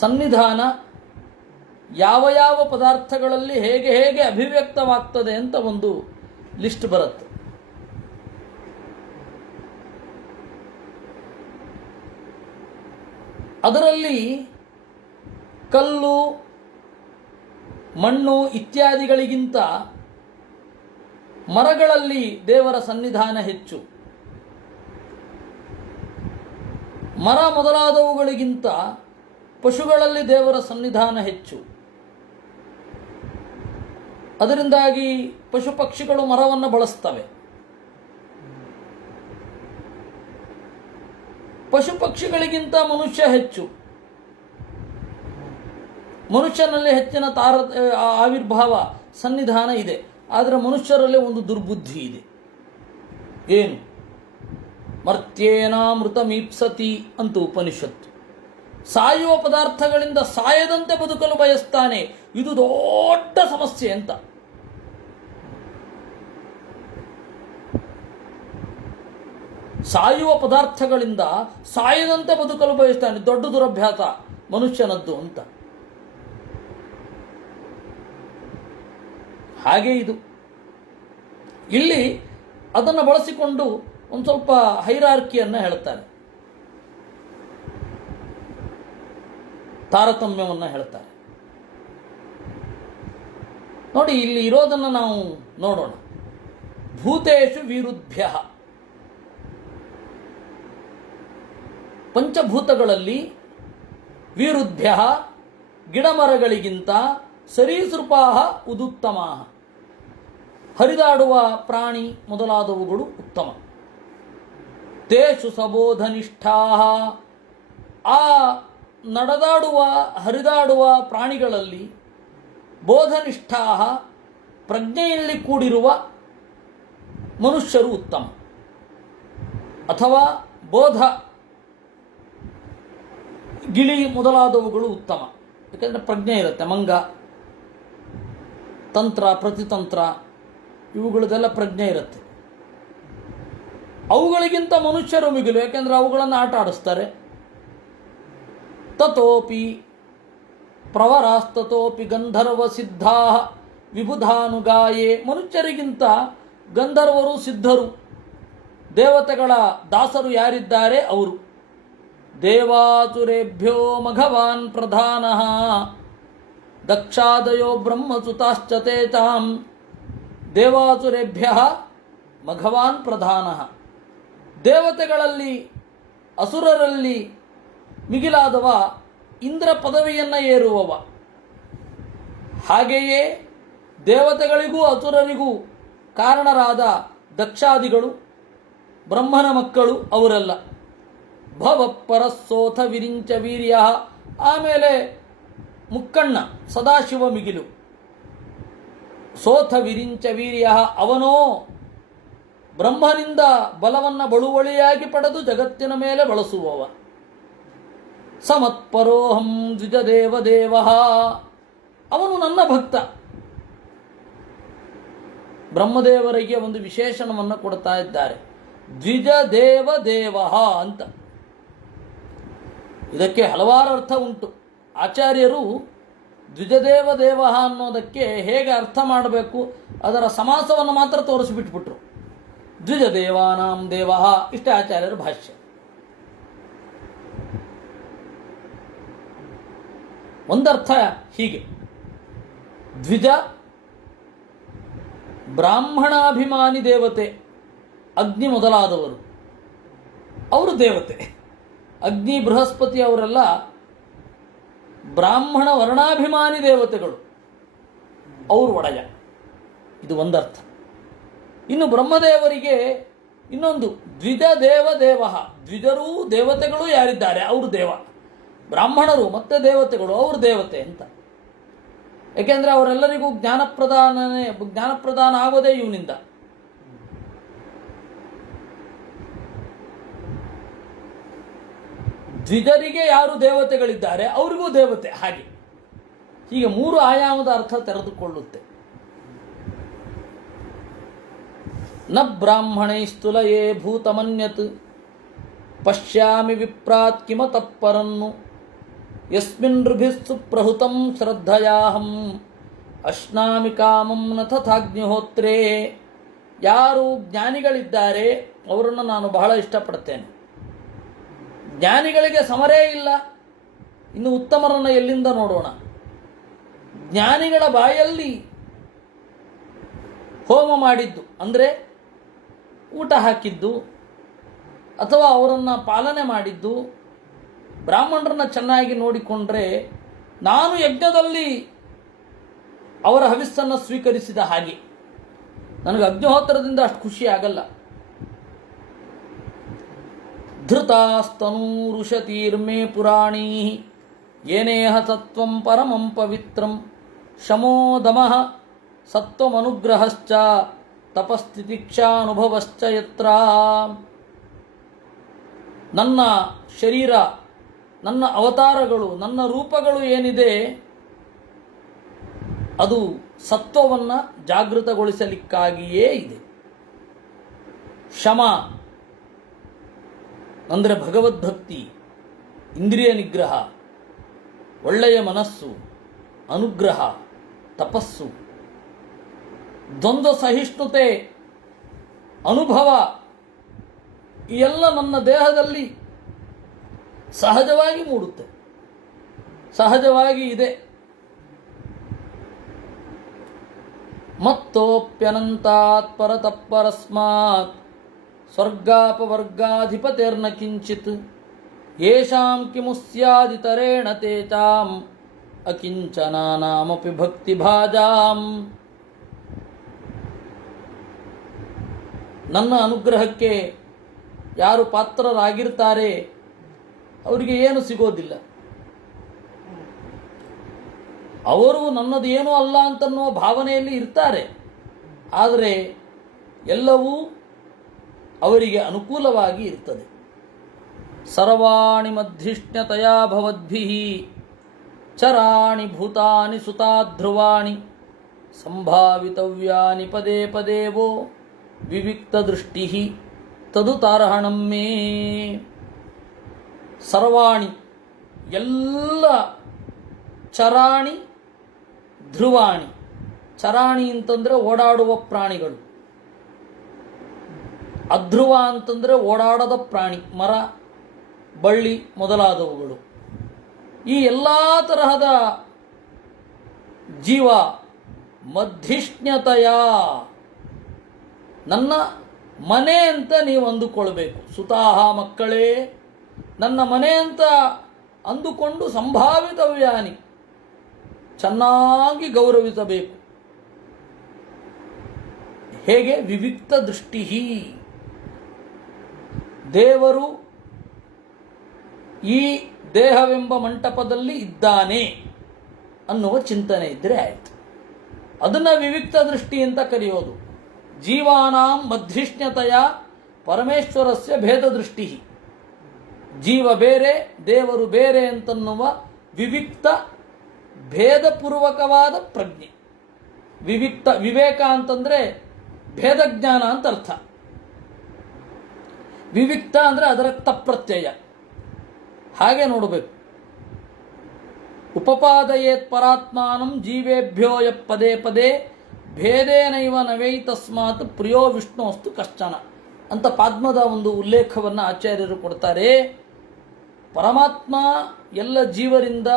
ಸನ್ನಿಧಾನ ಯಾವ ಯಾವ ಪದಾರ್ಥಗಳಲ್ಲಿ ಹೇಗೆ ಹೇಗೆ ಅಭಿವ್ಯಕ್ತವಾಗ್ತದೆ ಅಂತ ಒಂದು ಲಿಸ್ಟ್ ಬರುತ್ತೆ. ಅದರಲ್ಲಿ ಕಲ್ಲು, ಮಣ್ಣು ಇತ್ಯಾದಿಗಳಿಗಿಂತ ಮರಗಳಲ್ಲಿ ದೇವರ ಸನ್ನಿಧಾನ ಹೆಚ್ಚು. ಮರ ಮೊದಲಾದವುಗಳಿಗಿಂತ ಪಶುಗಳಲ್ಲಿ ದೇವರ ಸನ್ನಿಧಾನ ಹೆಚ್ಚು. ಅದರಿಂದಾಗಿ ಪಶು ಪಕ್ಷಿಗಳು ಮರವನ್ನು ಬಳಸ್ತವೆ. ಪಶು ಪಕ್ಷಿಗಳಿಗಿಂತ ಮನುಷ್ಯ ಹೆಚ್ಚು. ಮನುಷ್ಯನಲ್ಲಿ ಹೆಚ್ಚಿನ ಆವಿರ್ಭಾವ, ಸನ್ನಿಧಾನ ಇದೆ. ಆದರೆ ಮನುಷ್ಯರಲ್ಲಿ ಒಂದು ದುರ್ಬುದ್ಧಿ ಇದೆ. ಏನು? ಮರ್ತ್ಯೇನಾಮೃತಮೀಪ್ಸತಿ ಅಂತ ಉಪನಿಷತ್ತು. ಸಾಯುವ ಪದಾರ್ಥಗಳಿಂದ ಸಾಯದಂತೆ ಬದುಕಲು ಬಯಸ್ತಾನೆ. ಇದು ದೊಡ್ಡ ಸಮಸ್ಯೆ ಅಂತ. ಸಾಯುವ ಪದಾರ್ಥಗಳಿಂದ ಸಾಯದಂತೆ ಬದುಕಲು ಬಯಸ್ತಾನೆ. ದೊಡ್ಡ ದುರಭ್ಯಾಸ ಮನುಷ್ಯನದ್ದು ಅಂತ. ಹಾಗೆ ಇದು ಇಲ್ಲಿ ಅದನ್ನು ಬಳಸಿಕೊಂಡು ಒಂದು ಸ್ವಲ್ಪ ಹೈರಾರ್ಕಿಯನ್ನು ಹೇಳ್ತಾರೆ, ತಾರತಮ್ಯವನ್ನು ಹೇಳ್ತಾರೆ. ನೋಡಿ, ಇಲ್ಲಿ ಇರೋದನ್ನು ನಾವು ನೋಡೋಣ. ಭೂತೇಷು ವೀರುಭ್ಯ, ಪಂಚಭೂತಗಳಲ್ಲಿ ವೀರುಭ್ಯ ಗಿಡಮರಗಳಿಗಿಂತ ಸರೀಸೃಪಾಹ ಉದುತ್ತಮಾಹ, ಹರಿದಾಡುವ ಪ್ರಾಣಿ ಮೊದಲಾದವುಗಳು ಉತ್ತಮ. ತೇಷು ಸಬೋಧನಿಷ್ಠಾಹ, ಆ ನಡೆದಾಡುವ ಹರಿದಾಡುವ ಪ್ರಾಣಿಗಳಲ್ಲಿ ಬೋಧನಿಷ್ಠಾಹ, ಪ್ರಜ್ಞೆಯಲ್ಲಿ ಕೂಡಿರುವ ಮನುಷ್ಯರು ಉತ್ತಮ. ಅಥವಾ ಬೋಧ, ಗಿಳಿ ಮೊದಲಾದವುಗಳು ಉತ್ತಮ. ಯಾಕೆಂದರೆ ಪ್ರಜ್ಞೆ ಇರುತ್ತೆ. ಮಂಗ, ತಂತ್ರ, ಪ್ರತಿತಂತ್ರ ಇವುಗಳದೆಲ್ಲ ಪ್ರಜ್ಞೆ ಇರುತ್ತೆ. ಅವುಗಳಿಗಿಂತ ಮನುಷ್ಯರು ಮಿಗಿಲು. ಯಾಕೆಂದರೆ ಅವುಗಳನ್ನು ಆಟ ಆಡಿಸ್ತಾರೆ. ತತೋಪಿ ಪ್ರವರಾಸ್ತತೋಪಿ ಗಂಧರ್ವ ಸಿದ್ಧಾ ವಿಬುಧಾನುಗಾಯೇ, ಮನುಷ್ಯರಿಗಿಂತ ಗಂಧರ್ವರು, ಸಿದ್ಧರು, ದೇವತೆಗಳ ದಾಸರು ಯಾರಿದ್ದಾರೆ ಅವರು. ದೇವಾಸುರೇಭ್ಯೋ ಮಘವಾನ್ ಪ್ರಧಾನಃ ದಕ್ಷಾದಯೋ ಬ್ರಹ್ಮಸುತಾಶ್ಚ ತೇತಾಂ. ದೇವಾಸುರೇಭ್ಯ ಮಘವಾನ್ ಪ್ರಧಾನಃ, ದೇವತೆಗಳಲ್ಲಿ ಅಸುರರಲ್ಲಿ ಮಿಗಿಲಾದವ ಇಂದ್ರ ಪದವಿಯನ್ನು ಏರುವವ. ಹಾಗೆಯೇ ದೇವತೆಗಳಿಗೂ ಅಸುರರಿಗೂ ಕಾರಣರಾದ ದಕ್ಷಾದಿಗಳು, ಬ್ರಹ್ಮನ ಮಕ್ಕಳು ಅವರೆಲ್ಲ. ಭವ ಪರಸ್ಸೋಥ ವಿರಿಂಚ ವೀರ್ಯ, ಆಮೇಲೆ ಮುಕ್ಕಣ್ಣ ಸದಾಶಿವ ಮಿಗಿಲು. ಸೋಥ ವಿರಿಂಚ ವೀರ್ಯ, ಅವನೋ ಬ್ರಹ್ಮನಿಂದ ಬಲವನ್ನು ಬಳುವಳಿಯಾಗಿ ಪಡೆದು ಜಗತ್ತಿನ ಮೇಲೆ ಬಳಸುವವ. ಸಮತ್ಪರೋಹಂ ದ್ವಿಜದೇವ ಅವನು ನನ್ನ ಭಕ್ತ. ಬ್ರಹ್ಮದೇವರಿಗೆ ಒಂದು ವಿಶೇಷಣವನ್ನು ಕೊಡ್ತಾ ಇದ್ದಾರೆ, ದ್ವಿಜದೇವ ಅಂತ. ಇದಕ್ಕೆ ಹಲವಾರು ಅರ್ಥ ಉಂಟು. ಆಚಾರ್ಯರು ದ್ವಿಜದೇವ ಅನ್ನೋದಕ್ಕೆ ಹೇಗೆ ಅರ್ಥ ಮಾಡಬೇಕು ಅದರ ಸಮಾಸವನ್ನು ಮಾತ್ರ ತೋರಿಸಿಬಿಟ್ಬಿಟ್ರು. ದ್ವಿಜದೇವಾನಾಂ ದೇವ ಇಷ್ಟೇ ಆಚಾರ್ಯರ ಭಾಷ್ಯ. ಒಂದರ್ಥ ಹೀಗೆ, ದ್ವಿಜ ಬ್ರಾಹ್ಮಣಾಭಿಮಾನಿ ದೇವತೆ, ಅಗ್ನಿ ಮೊದಲಾದವರು ಅವರು ದೇವತೆ. ಅಗ್ನಿ ಬೃಹಸ್ಪತಿ ಅವರೆಲ್ಲ ಬ್ರಾಹ್ಮಣ ವರ್ಣಾಭಿಮಾನಿ ದೇವತೆಗಳು, ಅವರು ಒಡೆಯ. ಇದು ಒಂದರ್ಥ. ಇನ್ನು ಬ್ರಹ್ಮದೇವರಿಗೆ ಇನ್ನೊಂದು ದ್ವಿಜದೇವ, ದ್ವಿಜರೂ ದೇವತೆಗಳು ಯಾರಿದ್ದಾರೆ ಅವರು ದೇವ, ಬ್ರಾಹ್ಮಣರು ಮತ್ತೆ ದೇವತೆಗಳು ಅವರು ದೇವತೆ ಅಂತ. ಏಕೆಂದರೆ ಅವರೆಲ್ಲರಿಗೂ ಜ್ಞಾನಪ್ರದಾನ ಆಗೋದೇ ಇವನಿಂದ. ದ್ವಿಜರಿಗೆ ಯಾರು ದೇವತೆಗಳಿದ್ದಾರೆ ಅವರಿಗೂ ದೇವತೆ. ಹಾಗೆ ಹೀಗೆ ಮೂರು ಆಯಾಮದ ಅರ್ಥ ತೆರೆದುಕೊಳ್ಳುತ್ತೆ. ನ ಬ್ರಾಹ್ಮಣೈಸ್ತುಲಯೇ ಭೂತಮನ್ಯತ್ ಪಶ್ಯಾಮಿ ವಿಪ್ರಾತ್ ಕಿಮತಃ ಪರನ್ನು ಯಸ್ಮಿನ್ ಋಭಿಸ್ಸು ಪ್ರಹುತಂ ಶ್ರದ್ಧಯಾಹಂ ಅಶ್ನಾಮಿ ಕಾಮಂ ನ ತಥಾಗ್ನಿಹೋತ್ರೇ. ಯಾರು ಜ್ಞಾನಿಗಳಿದ್ದಾರೆ ಅವರನ್ನು ನಾನು ಬಹಳ ಇಷ್ಟಪಡ್ತೇನೆ. ಜ್ಞಾನಿಗಳಿಗೆ ಸಮರೇ ಇಲ್ಲ, ಇನ್ನು ಉತ್ತಮರನ್ನು ಎಲ್ಲಿಂದ ನೋಡೋಣ? ಜ್ಞಾನಿಗಳ ಬಾಯಲ್ಲಿ ಹೋಮ ಮಾಡಿದ್ದು ಅಂದರೆ ಊಟ ಹಾಕಿದ್ದು ಅಥವಾ ಅವರನ್ನು ಪಾಲನೆ ಮಾಡಿದ್ದು, ಬ್ರಾಹ್ಮಣರನ್ನು ಚೆನ್ನಾಗಿ ನೋಡಿಕೊಂಡ್ರೆ ನಾನು ಯಜ್ಞದಲ್ಲಿ ಅವರ ಹವಿಸ್ಸನ್ನು ಸ್ವೀಕರಿಸಿದ ಹಾಗೆ. ನನಗೆ ಅಗ್ನಿಹೋತ್ರದಿಂದ ಅಷ್ಟು ಖುಷಿ ಆಗಲ್ಲ. ಧೃತಾಸ್ತನೂರುಷತೀರ್ಮೇ ಪುರಾಣೀ ಏನೇಹ ಸತ್ವಂ ಪರಮಂ ಪವಿತ್ರಂ ಶಮೋ ದಮಃ ಸತ್ವಮನುಗ್ರಹಶ್ಚ ತಪಸ್ಥಿತಿಕ್ಷಾನುಭವಶ್ಚ ಯತ್ರ. ನನ್ನ ಶರೀರ, ನನ್ನ ಅವತಾರಗಳು, ನನ್ನ ರೂಪಗಳು ಏನಿದೆ ಅದು ಸತ್ವವನ್ನು ಜಾಗೃತಗೊಳಿಸಲಿಕ್ಕಾಗಿಯೇ ಇದೆ. ಶಮ ಅಂದರೆ ಭಗವದ್ಭಕ್ತಿ, ಇಂದ್ರಿಯ ನಿಗ್ರಹ, ಒಳ್ಳೆಯ ಮನಸ್ಸು, ಅನುಗ್ರಹ, ತಪಸ್ಸು, ದ್ವಂದ್ವ ಸಹಿಷ್ಣುತೆ, ಅನುಭವ, ಈ ಎಲ್ಲ ನನ್ನ ದೇಹದಲ್ಲಿ ಸಹಜವಾಗಿ ಮೂಡುತ್ತೆ, ಸಹಜವಾಗಿ ಇದೆ. ಮತ್ತೋಪ್ಯನಂತಾತ್ ಪರತಃಪರಸ್ಮಾತ್ ಸ್ವರ್ಗಾಪವರ್ಗಾಧಿಪತಿರ್ನ ಕಿಂಚಿತ್ ಯೇಷಾಂ ಕಿಮು ಸ್ಯಾದಿತರೇಣ ತೇಚಾಂ ಅಕಿಂಚನಾನಾಮಪಿ ಭಕ್ತಿಭಾಜಾಂ. ನನ್ನ ಅನುಗ್ರಹಕ್ಕೆ ಯಾರು ಪಾತ್ರರಾಗಿರ್ತಾರೆ ಅವರಿಗೆ ಏನು ಸಿಗೋದಿಲ್ಲ. ಅವರು ನನ್ನದು ಏನೂ ಅಲ್ಲ ಅಂತನ್ನೋ ಭಾವನೆಯಲ್ಲಿ ಇರ್ತಾರೆ. ಆದರೆ ಎಲ್ಲವೂ ಅವರಿಗೆ ಅನುಕೂಲವಾಗಿ ಇರ್ತದೆ. ಸರ್ವಾಣಿ ಮಧ್ಯಷ್ಣ್ಯತಯಾ ಭವದ್ಭಿಃ ಚರಾಣಿ ಭೂತಾನಿ ಸುತಾಧ್ರುವಾಣಿ ಸಂಭಾವಿತವ್ಯಾನಿ ಪದೇ ಪದೇವೋ ವಿವಿಕ್ತ ದೃಷ್ಟಿ ತದುತಾರ್ಹಣಂ ಮೇ. ಸರ್ವಾಣಿ ಎಲ್ಲ, ಚರಾಣಿ ಧ್ರುವಾಣಿ. ಚರಾಣಿ ಅಂತಂದರೆ ಓಡಾಡುವ ಪ್ರಾಣಿಗಳು, ಅಧ್ರುವ ಅಂತಂದರೆ ಓಡಾಡದ ಪ್ರಾಣಿ, ಮರ ಬಳ್ಳಿ ಮೊದಲಾದವುಗಳು. ಈ ಎಲ್ಲ ತರಹದ ಜೀವ ಮಧ್ಯಷ್ಣ್ಯತೆಯ ನನ್ನ ಮನೆ ಅಂತ ನೀವು ಅಂದುಕೊಳ್ಬೇಕು. ಸುತಾಹ ಮಕ್ಕಳೇ, ನನ್ನ ಮನೆ ಅಂತ ಅಂದುಕೊಂಡು ಸಂಭಾವಿತವ್ಯಾನಿ ಚೆನ್ನಾಗಿ ಗೌರವಿಸಬೇಕು. ಹೇಗೆ? ವಿವಿಕ್ತ ದೃಷ್ಟಿ. ದೇವರು ಈ ದೇಹವೆಂಬ ಮಂಟಪದಲ್ಲಿ ಇದ್ದಾನೆ ಅನ್ನುವ ಚಿಂತನೆ ಇದ್ದರೆ ಆಯಿತು. ಅದನ್ನು ವಿವಿಕ್ತ ದೃಷ್ಟಿ ಅಂತ ಕರೆಯೋದು. ಜೀವಾನಾಂ ಮಧ್ಯಷ್ಣ್ಯತೆಯ ಪರಮೇಶ್ವರಸ್ಯ ಭೇದ ದೃಷ್ಟಿ. ಜೀವ ಬೇರೆ ದೇವರು ಬೇರೆ ಅಂತನ್ನುವ ವಿವಿಕ್ತ ಭೇದಪೂರ್ವಕವಾದ ಪ್ರಜ್ಞೆ. ವಿವೇಕ ಅಂತಂದ್ರೆ ಭೇದಜ್ಞಾನ ಅಂತ ಅರ್ಥ. ವಿವಿಕ್ತ ಅಂದರೆ ಅದರ ತಪ್ರತ್ಯಯ. ಹಾಗೆ ನೋಡಬೇಕು. ಉಪಪಾದಯೇತ್ ಪರಾತ್ಮಾನಂ ಜೀವೇಭ್ಯೋ ಯ ಪದೇ ಪದೇ ಭೇದೇನೈವ ನವೈ ತಸ್ಮಾತ್ ಪ್ರಿಯೋ ವಿಷ್ಣುವಸ್ತು ಕಶ್ಚನ ಅಂತ ಪಾದ್ಮದ ಒಂದು ಉಲ್ಲೇಖವನ್ನು ಆಚಾರ್ಯರು ಕೊಡ್ತಾರೆ. ಪರಮಾತ್ಮ ಎಲ್ಲ ಜೀವರಿಂದ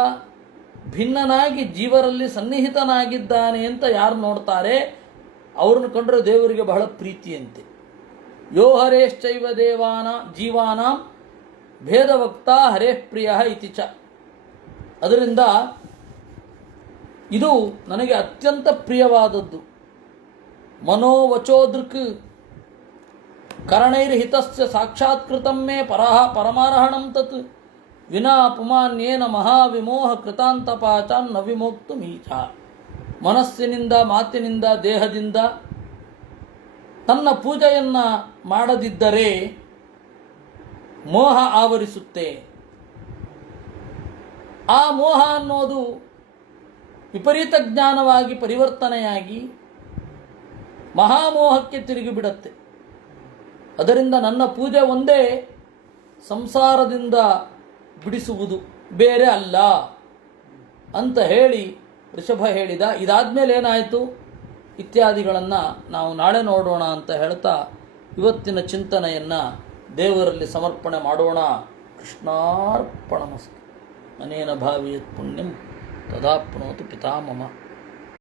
ಭಿನ್ನನಾಗಿ ಜೀವರಲ್ಲಿ ಸನ್ನಿಹಿತನಾಗಿದ್ದಾನೆ ಅಂತ ಯಾರು ನೋಡ್ತಾರೆ ಅವ್ರನ್ನ ಕಂಡ್ರೆ ದೇವರಿಗೆ ಬಹಳ ಪ್ರೀತಿಯಂತೆ. ಯೋ ಹರೇಶ್ಚೈವ ಜೀವಾನಾಂ ಭೇದವಕ್ತ ಹರೇಃ ಪ್ರಿಯ ಇತಿ ಚ. ಅದರಿಂದ ಇದು ನನಗೆ ಅತ್ಯಂತ ಪ್ರಿಯವಾದದ್ದು. ಮನೋವಚೋದೃಕ್ ಕರಣೈರ್ಹಿತಸ್ಯ ಸಾಕ್ಷಾತ್ಕೃತಂ ಮೇ ಪರಮಾರ್ಹಣಂ ತತ್ ವಿನಾ ಪುಮಾನ್ಯೇನ ಮಹಾವಿಮೋಹ ಕೃತಾಂತಪಾಚಾನ್ ನ ವಿಮೋಕ್ತು ಮೀಚ. ಮನಸ್ಸಿನಿಂದ, ಮಾತಿನಿಂದ, ದೇಹದಿಂದ ತನ್ನ ಪೂಜೆಯನ್ನ ಮಾಡದಿದ್ದರೆ ಮೋಹ ಆವರಿಸುತ್ತೆ. ಆ ಮೋಹ ಅನ್ನೋದು ವಿಪರೀತ ಜ್ಞಾನವಾಗಿ ಪರಿವರ್ತನೆಯಾಗಿ ಮಹಾಮೋಹಕ್ಕೆ ತಿರುಗಿಬಿಡತ್ತೆ. ಅದರಿಂದ ನನ್ನ ಪೂಜೆ ಒಂದೇ ಸಂಸಾರದಿಂದ ಬಿಡಿಸುವುದು, ಬೇರೆ ಅಲ್ಲ ಅಂತ ಹೇಳಿ ಋಷಭ ಹೇಳಿದ. ಇದಾದ್ಮೇಲೆ ಏನಾಯಿತು ಇತ್ಯಾದಿಗಳನ್ನು ನಾವು ನಾಳೆ ನೋಡೋಣ ಅಂತ ಹೇಳ್ತಾ ಇವತ್ತಿನ ಚಿಂತನೆಯನ್ನು ದೇವರಲ್ಲಿ ಸಮರ್ಪಣೆ ಮಾಡೋಣ. ಕೃಷ್ಣಾರ್ಪಣಮಸ್ತು. ಅನೇನ ಭಾವಿಯತ್ ಪುಣ್ಯಂ ತದಾಪ್ನೋತು ಪಿತಾಮಮ.